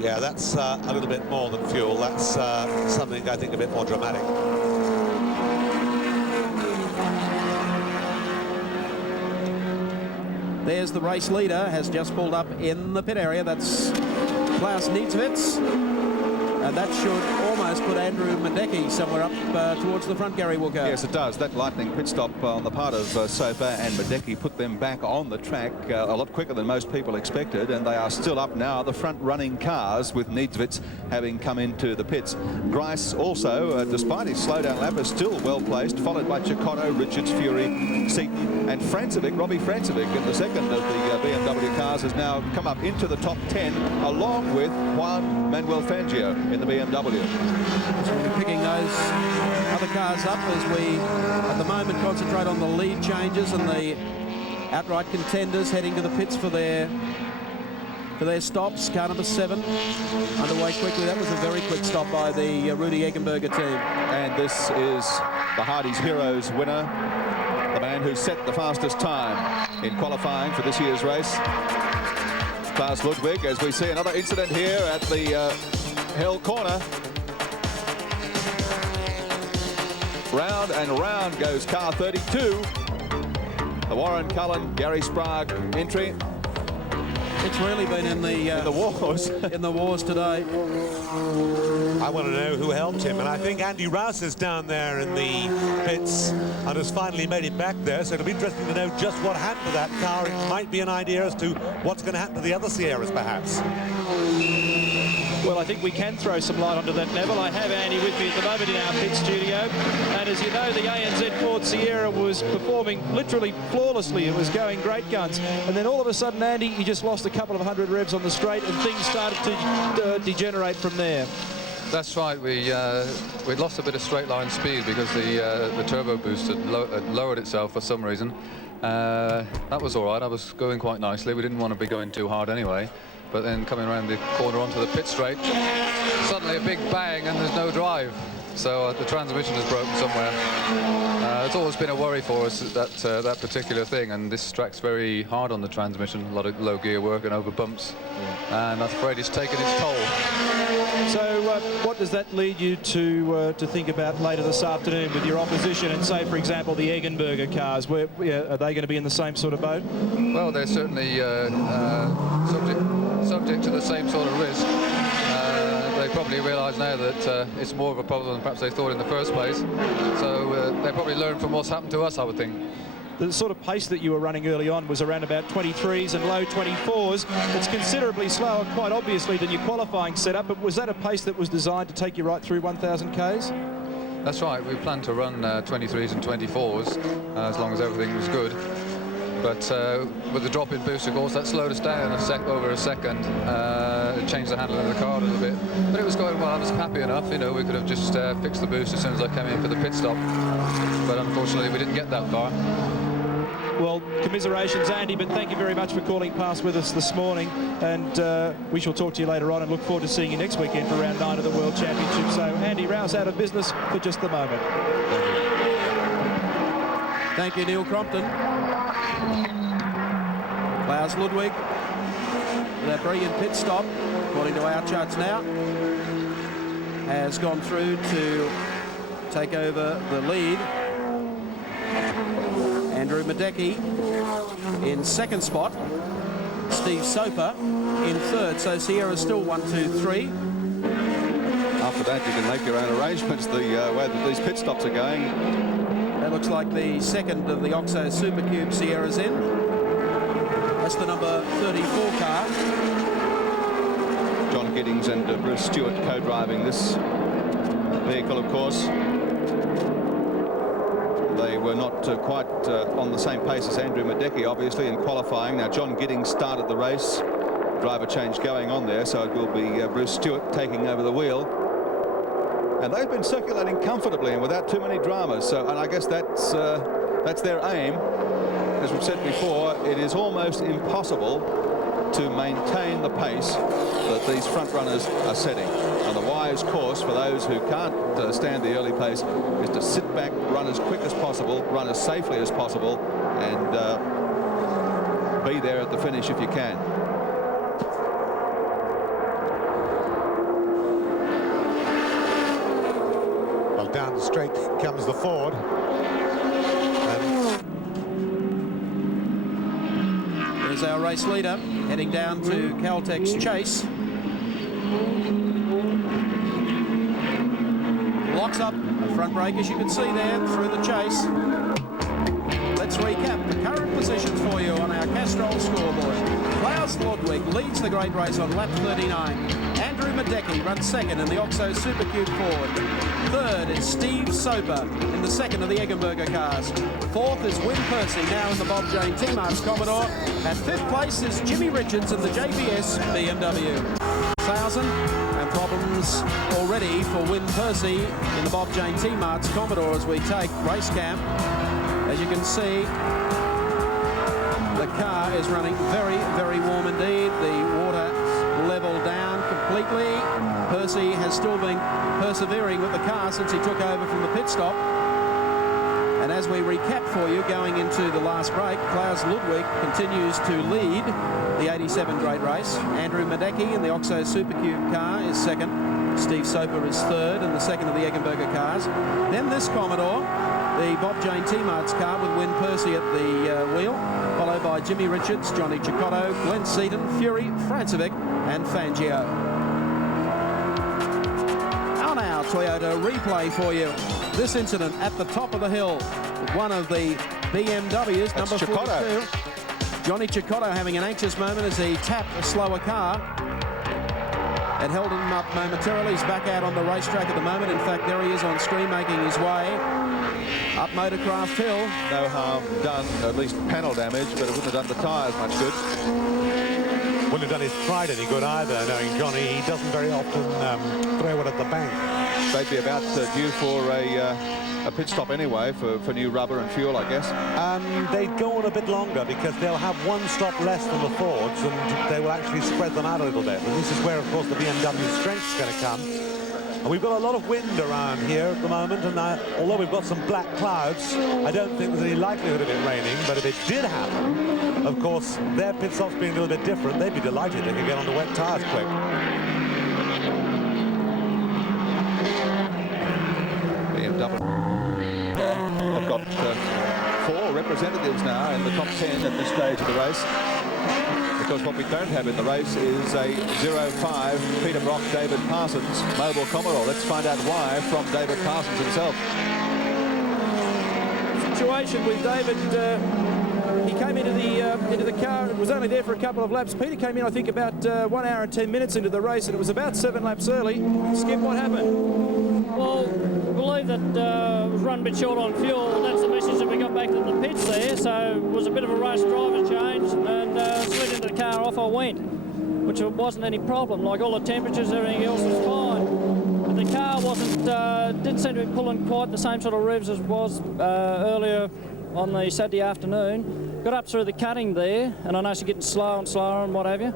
Yeah, that's a little bit more than fuel. That's something I think a bit more dramatic. There's the race leader, has just pulled up in the pit area. That's Klaus Niedzwitz. And that should almost put Andrew Madecki somewhere up towards the front, Gary Walker. Yes, it does. That lightning pit stop on the part of Soper and Madecki put them back on the track a lot quicker than most people expected, and they are still up now, the front-running cars, with Niedzwitz having come into the pits. Grice also, despite his slowdown lap, is still well-placed, followed by Chicotto, Richards, Fury, Seaton, and Francevic. Robbie Francevic, in the second of the BMW cars, has now come up into the top 10, along with Juan Manuel Fangio in the BMW. So we're picking those other cars up as we, at the moment, concentrate on the lead changes and the outright contenders heading to the pits for their stops. Car number 7 underway quickly. That was a very quick stop by the Rudi Eggenberger team. And this is the Hardy's Heroes winner, the man who set the fastest time in qualifying for this year's race, Klaus Ludwig, as we see another incident here at the Hill corner. Round and round goes car 32. The Warren Cullen, Gary Sprague entry. It's really been in the wars. In the wars today. I want to know who helped him, and I think Andy Rouse is down there in the pits and has finally made it back there, so it'll be interesting to know just what happened to that car. It might be an idea as to what's going to happen to the other Sierras, perhaps. Well, I think we can throw some light onto that, Neville. I have Andy with me at the moment in our pit studio. And as you know, the ANZ Ford Sierra was performing literally flawlessly. It was going great guns. And then all of a sudden, Andy, you just lost a couple of 100 revs on the straight and things started to degenerate from there. That's right. We'd lost a bit of straight line speed because the turbo boost had lowered itself for some reason. That was all right. I was going quite nicely. We didn't want to be going too hard anyway. But then coming around the corner onto the pit straight, suddenly a big bang and there's no drive. So the transmission is broken somewhere. It's always been a worry for us, that particular thing, and this track's very hard on the transmission, a lot of low gear work and over bumps, and I'm afraid it's taken its toll. So what does that lead you to think about later this afternoon with your opposition and, say, for example, the Eggenberger cars? Are they going to be in the same sort of boat? Well, they're certainly subject to the same sort of risk. They probably realise now that it's more of a problem than perhaps they thought in the first place. So they probably learned from what's happened to us, I would think. The sort of pace that you were running early on was around about 23s and low 24s. It's considerably slower, quite obviously, than your qualifying setup. But was that a pace that was designed to take you right through 1,000 Ks? That's right. We planned to run 23s and 24s as long as everything was good. But with the drop in boost, of course, that slowed us down over a second. It changed the handling of the car a little bit. But it was going well. I was happy enough. You know, we could have just fixed the boost as soon as I came in for the pit stop. But unfortunately, we didn't get that far. Well, commiserations, Andy, but thank you very much for calling past with us this morning. And we shall talk to you later on and look forward to seeing you next weekend for round 9 of the World Championship. So Andy Rouse out of business for just the moment. Thank you, Neil Crompton. Klaus Ludwig with a brilliant pit stop, according to our charts now, has gone through to take over the lead. Andrew Madecki in second spot. Steve Soper in third. So Sierra's still 1, 2, 3. After that, you can make your own arrangements the way that these pit stops are going. That looks like the second of the Oxo Supercube Sierra's in. That's the number 34 car. John Giddings and Bruce Stewart co-driving this vehicle, of course. They were not quite on the same pace as Andrew Madecki, obviously, in qualifying. Now, John Giddings started the race. Driver change going on there, so it will be Bruce Stewart taking over the wheel. And they've been circulating comfortably and without too many dramas. So, and I guess that's their aim. As we've said before, it is almost impossible to maintain the pace that these front runners are setting. And the wise course for those who can't stand the early pace is to sit back, run as quick as possible, run as safely as possible, and be there at the finish if you can. Well, down the straight comes the Ford. There's our race leader heading down to Caltech's chase. Locks up a front brake, as you can see there, through the chase. Let's recap the current positions for you on our Castrol scoreboard. Klaus Ludwig leads the great race on lap 39. Andrew Madecki runs second in the Oxo Supercube Ford. Third is Steve Soper in the second of the Eggenberger cars. Fourth is Win Percy, now in the Bob Jane T-Marts Commodore. At fifth place is Jimmy Richards in the JBS BMW. 1,000 and problems already for Win Percy in the Bob Jane T-Marts Commodore as we take race camp. As you can see, the car is running very, very warm indeed. The water leveled down completely. Percy has still been persevering with the car since he took over from the pit stop. And as we recap for you, going into the last break, Klaus Ludwig continues to lead the 87 great race. Andrew Madecki in the Oxo Supercube car is second. Steve Soper is third in the second of the Eggenberger cars. Then this Commodore, the Bob Jane T-Marts car with Win Percy at the wheel, followed by Jimmy Richards, Johnny Cicotto, Glenn Seaton, Fury, Francevic and Fangio. On our Toyota replay for you, this incident at the top of the hill with one of the BMWs, number 42. Johnny Cicotto having an anxious moment as he tapped a slower car. It held him up momentarily. He's back out on the racetrack at the moment. In fact, there he is on screen making his way up Motorcraft Hill. No harm done, at least panel damage, but it wouldn't have done the tyres much good. Wouldn't have done his pride any good either, knowing Johnny. He doesn't very often throw it at the bank. They'd be about due for a pit stop anyway for new rubber and fuel, I guess. They'd go on a bit longer because they'll have one stop less than the Fords and they will actually spread them out a little bit. And this is where, of course, the BMW strength is going to come. And we've got a lot of wind around here at the moment, and although we've got some black clouds, I don't think there's any likelihood of it raining. But if it did happen, of course, their pit stops being a little bit different, they'd be delighted they could get on the wet tyres quick. BMW have got 4 representatives now in the top 10 at this stage of the race. Because what we don't have in the race is a 05 Peter Brock David Parsons Mobile Commodore. Let's find out why from David Parsons himself. Situation with David, he came into the car and was only there for a couple of laps. Peter came in, I think, about 1 hour and 10 minutes into the race, and it was about 7 laps early. Skip, what happened? Well, I believe that it was run a bit short on fuel. That's the message that we got back to the pits there. So it was a bit of a rush driver change, and slid into the car, off I went, which wasn't any problem. Like all the temperatures, everything else was fine. But the car didn't seem to be pulling quite the same sort of revs as was earlier on the Saturday afternoon. Got up through the cutting there, and I noticed it getting slower and slower and what have you.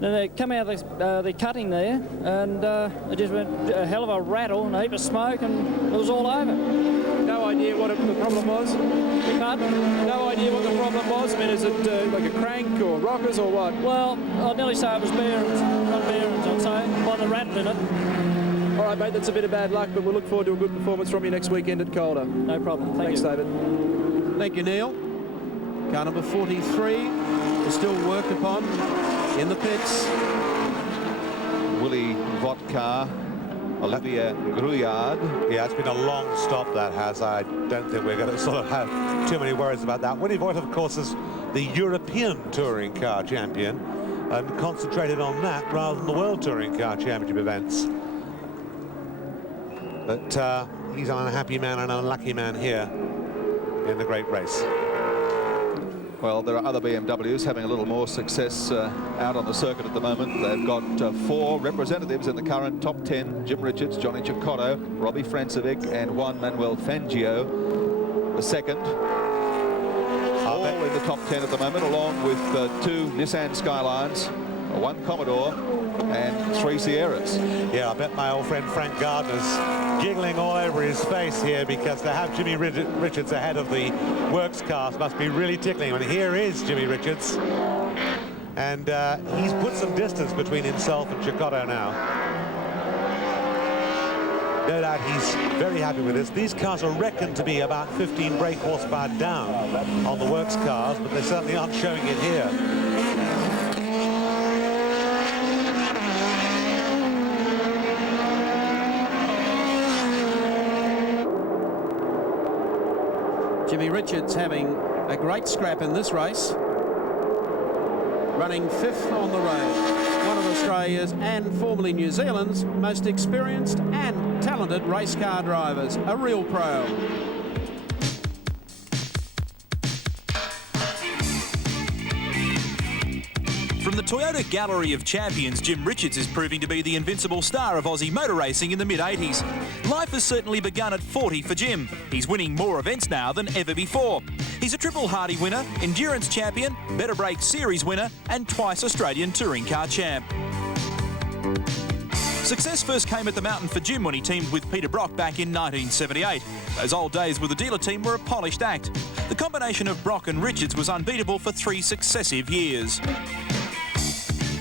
Then they come out of the cutting there, and it just went a hell of a rattle and a heap of smoke, and it was all over. No idea what the problem was? No idea what the problem was? I mean, is it like a crank or rockers or what? Well, I'd nearly say it was bearings, front bearings, I'd say, by the rattle in it. All right, mate, that's a bit of bad luck, but we'll look forward to a good performance from you next weekend at Calder. No problem. Thanks, David. Thank you, Neil. Car number 43 is still worked upon in the pits. Willie Vodka, Olivia Grouillard. Yeah, it's been a long stop, that has. I don't think we're going to sort of have too many worries about that. Willie Voigt, of course, is the European Touring Car Champion and concentrated on that rather than the World Touring Car Championship events. But he's an unhappy man and an unlucky man here in the great race. Well, there are other BMWs having a little more success out on the circuit at the moment. They've got 4 representatives in the current top 10. Jim Richards, Johnny Cicotto, Robbie Francevic and Juan Manuel Fangio, the second. All in the top 10 at the moment, along with 2 Nissan Skylines, 1 Commodore and 3 Sierras. Yeah, I bet my old friend Frank Gardner's giggling all over his face here, because to have Jimmy Richards ahead of the works cars must be really tickling. And here is Jimmy Richards. And he's put some distance between himself and Cicotto now. No doubt he's very happy with this. These cars are reckoned to be about 15 brake horsepower down on the works cars, but they certainly aren't showing it here. Jimmy Richards having a great scrap in this race, running 5th on the road. One of Australia's and formerly New Zealand's most experienced and talented race car drivers, a real pro. From the Toyota Gallery of Champions, Jim Richards is proving to be the invincible star of Aussie motor racing in the mid-80s. Life has certainly begun at 40 for Jim. He's winning more events now than ever before. He's a triple Hardy winner, endurance champion, Better Break Series winner and twice Australian touring car champ. Success first came at the mountain for Jim when he teamed with Peter Brock back in 1978. Those old days with the dealer team were a polished act. The combination of Brock and Richards was unbeatable for 3 successive years.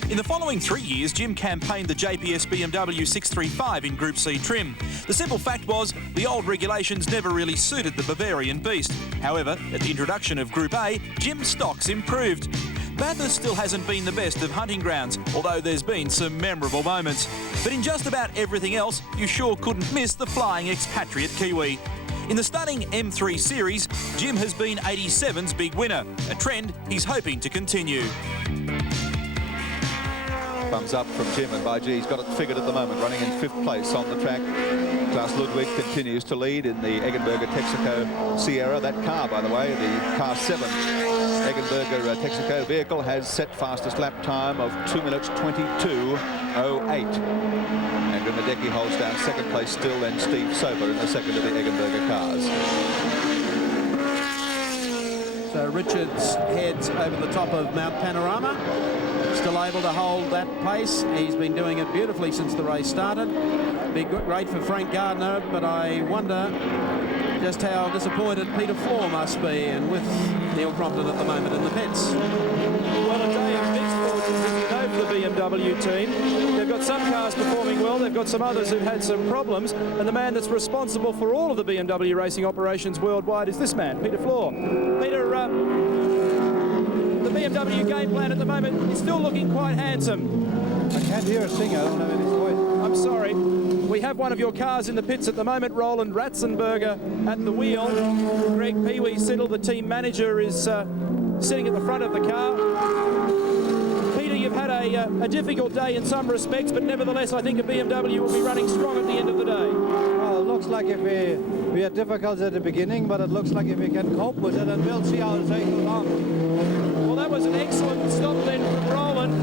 In the following 3 years, Jim campaigned the JPS BMW 635 in Group C trim. The simple fact was, the old regulations never really suited the Bavarian beast. However, at the introduction of Group A, Jim's stocks improved. Bathurst still hasn't been the best of hunting grounds, although there's been some memorable moments. But in just about everything else, you sure couldn't miss the flying expatriate Kiwi. In the stunning M3 series, Jim has been 87's big winner, a trend he's hoping to continue. Thumbs up from Jim, and by gee, he's got it figured at the moment, running in 5th place on the track. Klaus Ludwig continues to lead in the Eggenberger Texaco Sierra. That car, by the way, the car 7 Eggenberger Texaco vehicle, has set fastest lap time of 2 minutes 22.08. And Grimmadecki holds down 2nd place still, then Steve Sober in the 2nd of the Eggenberger cars. So Richards heads over the top of Mount Panorama. Still able to hold that pace. He's been doing it beautifully since the race started. Be great for Frank Gardner, but I wonder just how disappointed Peter Floor must be, and with Neil Crompton at the moment in the pits. Well, a day of mixed fortunes, as you know, for the BMW team. They've got some cars performing well, they've got some others who've had some problems, and the man that's responsible for all of the BMW racing operations worldwide is this man, Peter Floor. Peter, the BMW game plan at the moment is still looking quite handsome. I can't hear a singer, I don't have any voice. I'm sorry. We have one of your cars in the pits at the moment, Roland Ratzenberger at the wheel. Greg Peewee Siddle, the team manager, is sitting at the front of the car. Peter, you've had a difficult day in some respects, but nevertheless I think a BMW will be running strong at the end of the day. Well, it looks like if we had difficulties at the beginning, but it looks like if we can cope with it, and we'll see how it goes on. Well, that was an excellent stop then from Roland.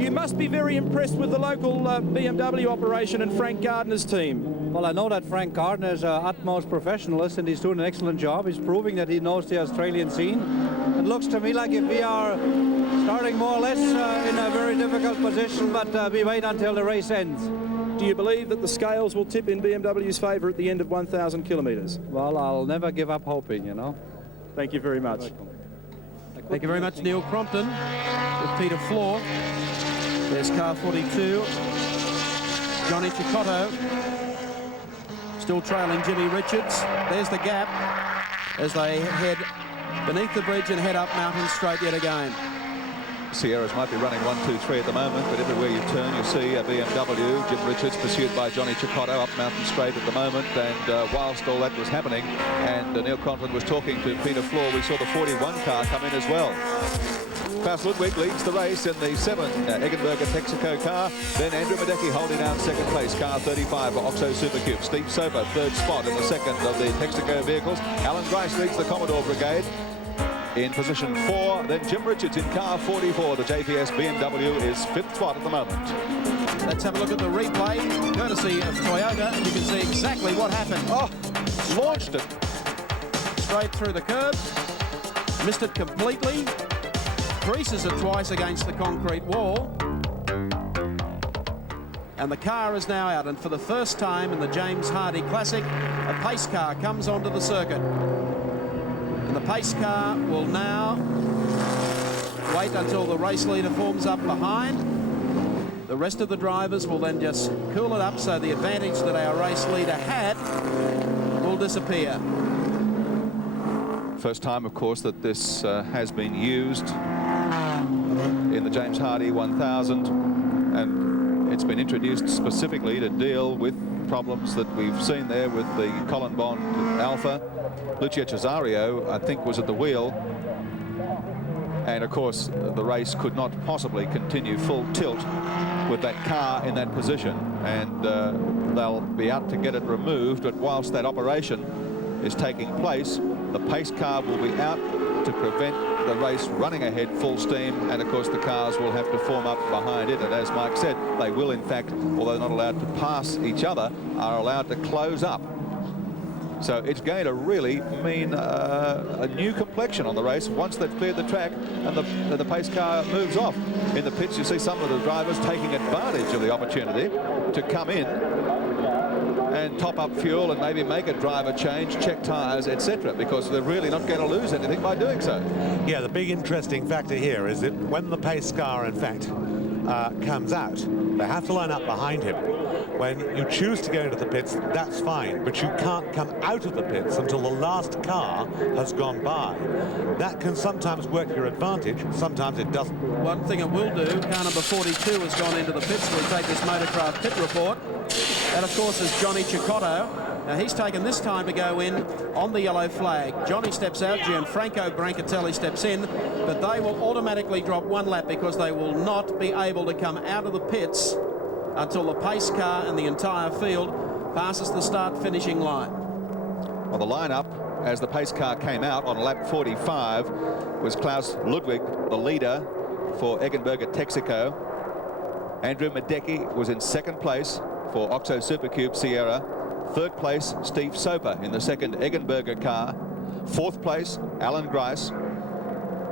You must be very impressed with the local BMW operation and Frank Gardner's team. Well, I know that Frank Gardner is an utmost professionalist, and he's doing an excellent job. He's proving that he knows the Australian scene. It looks to me like if we are starting more or less in a very difficult position, but we wait until the race ends. Do you believe that the scales will tip in BMW's favour at the end of 1,000 kilometres? Well, I'll never give up hoping, you know. Thank you very much. Thank you very much, Neil Crompton, with Peter Floor. There's car 42, Johnny Cicotto, still trailing Jimmy Richards. There's the gap as they head beneath the bridge and head up Mountain Straight yet again. Sierras might be running 1, 2, 3 at the moment, but everywhere you turn, you see a BMW. Jim Richards pursued by Johnny Cicotto up Mountain Straight at the moment, and whilst all that was happening, and Neil Crompton was talking to Peter Floor, we saw the 41 car come in as well. Klaus Ludwig leads the race in the 7 Eggenberger Texaco car. Then Andrew Madecki holding down 2nd place, car 35 for Oxo Supercube. Steve Soper, 3rd spot in the 2nd of the Texaco vehicles. Alan Grice leads the Commodore Brigade in position 4. Then Jim Richards in car 44. The JPS BMW is 5th spot at the moment. Let's have a look at the replay, courtesy of Toyota, and you can see exactly what happened. Oh, launched it. Straight through the curb, missed it completely. Creases it twice against the concrete wall. And the car is now out, and for the first time in the James Hardy Classic, a pace car comes onto the circuit. And the pace car will now wait until the race leader forms up behind. The rest of the drivers will then just cool it up so the advantage that our race leader had will disappear. First time, of course, that this has been used in the James Hardy 1000, and it's been introduced specifically to deal with problems that we've seen there with the Colin Bond Alpha. Lucio Cesario, I think, was at the wheel, and of course the race could not possibly continue full tilt with that car in that position, and they'll be out to get it removed. But whilst that operation is taking place, the pace car will be out to prevent the race running ahead full steam, and of course the cars will have to form up behind it, and as Mike said, they will in fact, although not allowed to pass each other, are allowed to close up. So it's going to really mean a new complexion on the race once they've cleared the track and the pace car moves off. In the pits, you see some of the drivers taking advantage of the opportunity to come in and top up fuel and maybe make a driver change, check tyres, etc., because they're really not going to lose anything by doing so. Yeah, the big interesting factor here is that when the pace car, in fact, comes out, they have to line up behind him. When you choose to go into the pits, that's fine, but you can't come out of the pits until the last car has gone by. That can sometimes work to your advantage, sometimes it doesn't. One thing it will do, car number 42 has gone into the pits. We take this Motorcraft pit report. That, of course, is Johnny Cicotto. Now, he's taken this time to go in on the yellow flag. Johnny steps out, Gianfranco Brancatelli steps in, but they will automatically drop one lap because they will not be able to come out of the pits until the pace car and the entire field passes the start-finishing line. Well, the lineup as the pace car came out on lap 45 was Klaus Ludwig, the leader for Eggenberger Texaco. Andrew Madecki was in second place for Oxo Supercube Sierra. Third place, Steve Soper in the second Eggenberger car. Fourth place, Alan Grice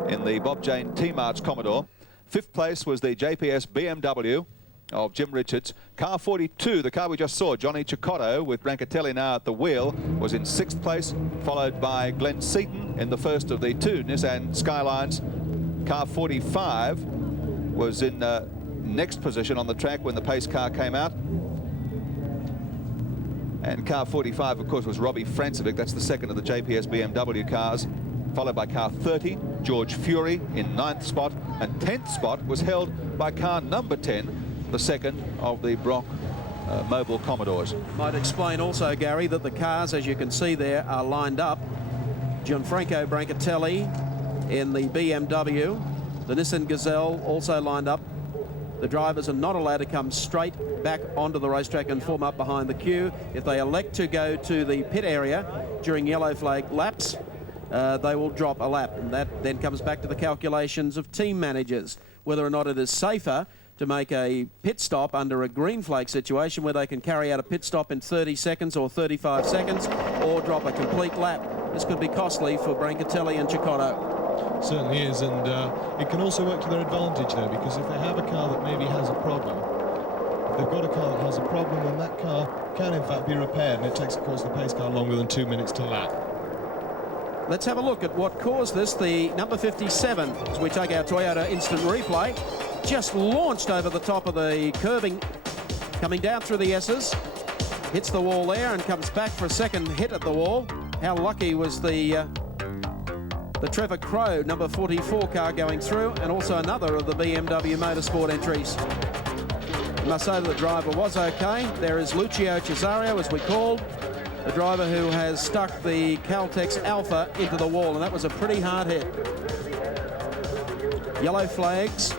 in the Bob Jane T-March Commodore. Fifth place was the JPS BMW of Jim Richards. Car 42, the car we just saw, Johnny Cicotto, with Brancatelli now at the wheel, was in sixth place, followed by Glenn Seaton in the first of the two Nissan Skylines. Car 45 was in next position on the track when the pace car came out. And car 45, of course, was Robbie Francevic. That's the second of the JPS BMW cars, followed by car 30, George Fury in ninth spot, and 10th spot was held by car number 10, the second of the Brock Mobile Commodores. Might explain also, Gary, that the cars, as you can see there, are lined up. Gianfranco Brancatelli in the BMW, the Nissan Gazelle also lined up. The drivers are not allowed to come straight back onto the racetrack and form up behind the queue. If they elect to go to the pit area during yellow flag laps, they will drop a lap, and that then comes back to the calculations of team managers, whether or not it is safer to make a pit stop under a green flag situation where they can carry out a pit stop in 30 seconds or 35 seconds, or drop a complete lap. This could be costly for Brancatelli and Cicotto. Certainly is, and it can also work to their advantage though, because if they have a car that maybe has a problem, if they've got a car that has a problem, then that car can in fact be repaired, and it takes, of course, the pace car longer than 2 minutes to lap. Let's have a look at what caused this. The number 57, as we take our Toyota instant replay, just launched over the top of the curbing, coming down through the S's, hits the wall there and comes back for a second hit at the wall. How lucky was the Trevor Crowe number 44 car going through, and also another of the BMW Motorsport entries. I must say that the driver was okay. There is Lucio Cesario, as we called, the driver who has stuck the Caltex Alpha into the wall, and that was a pretty hard hit. Yellow flags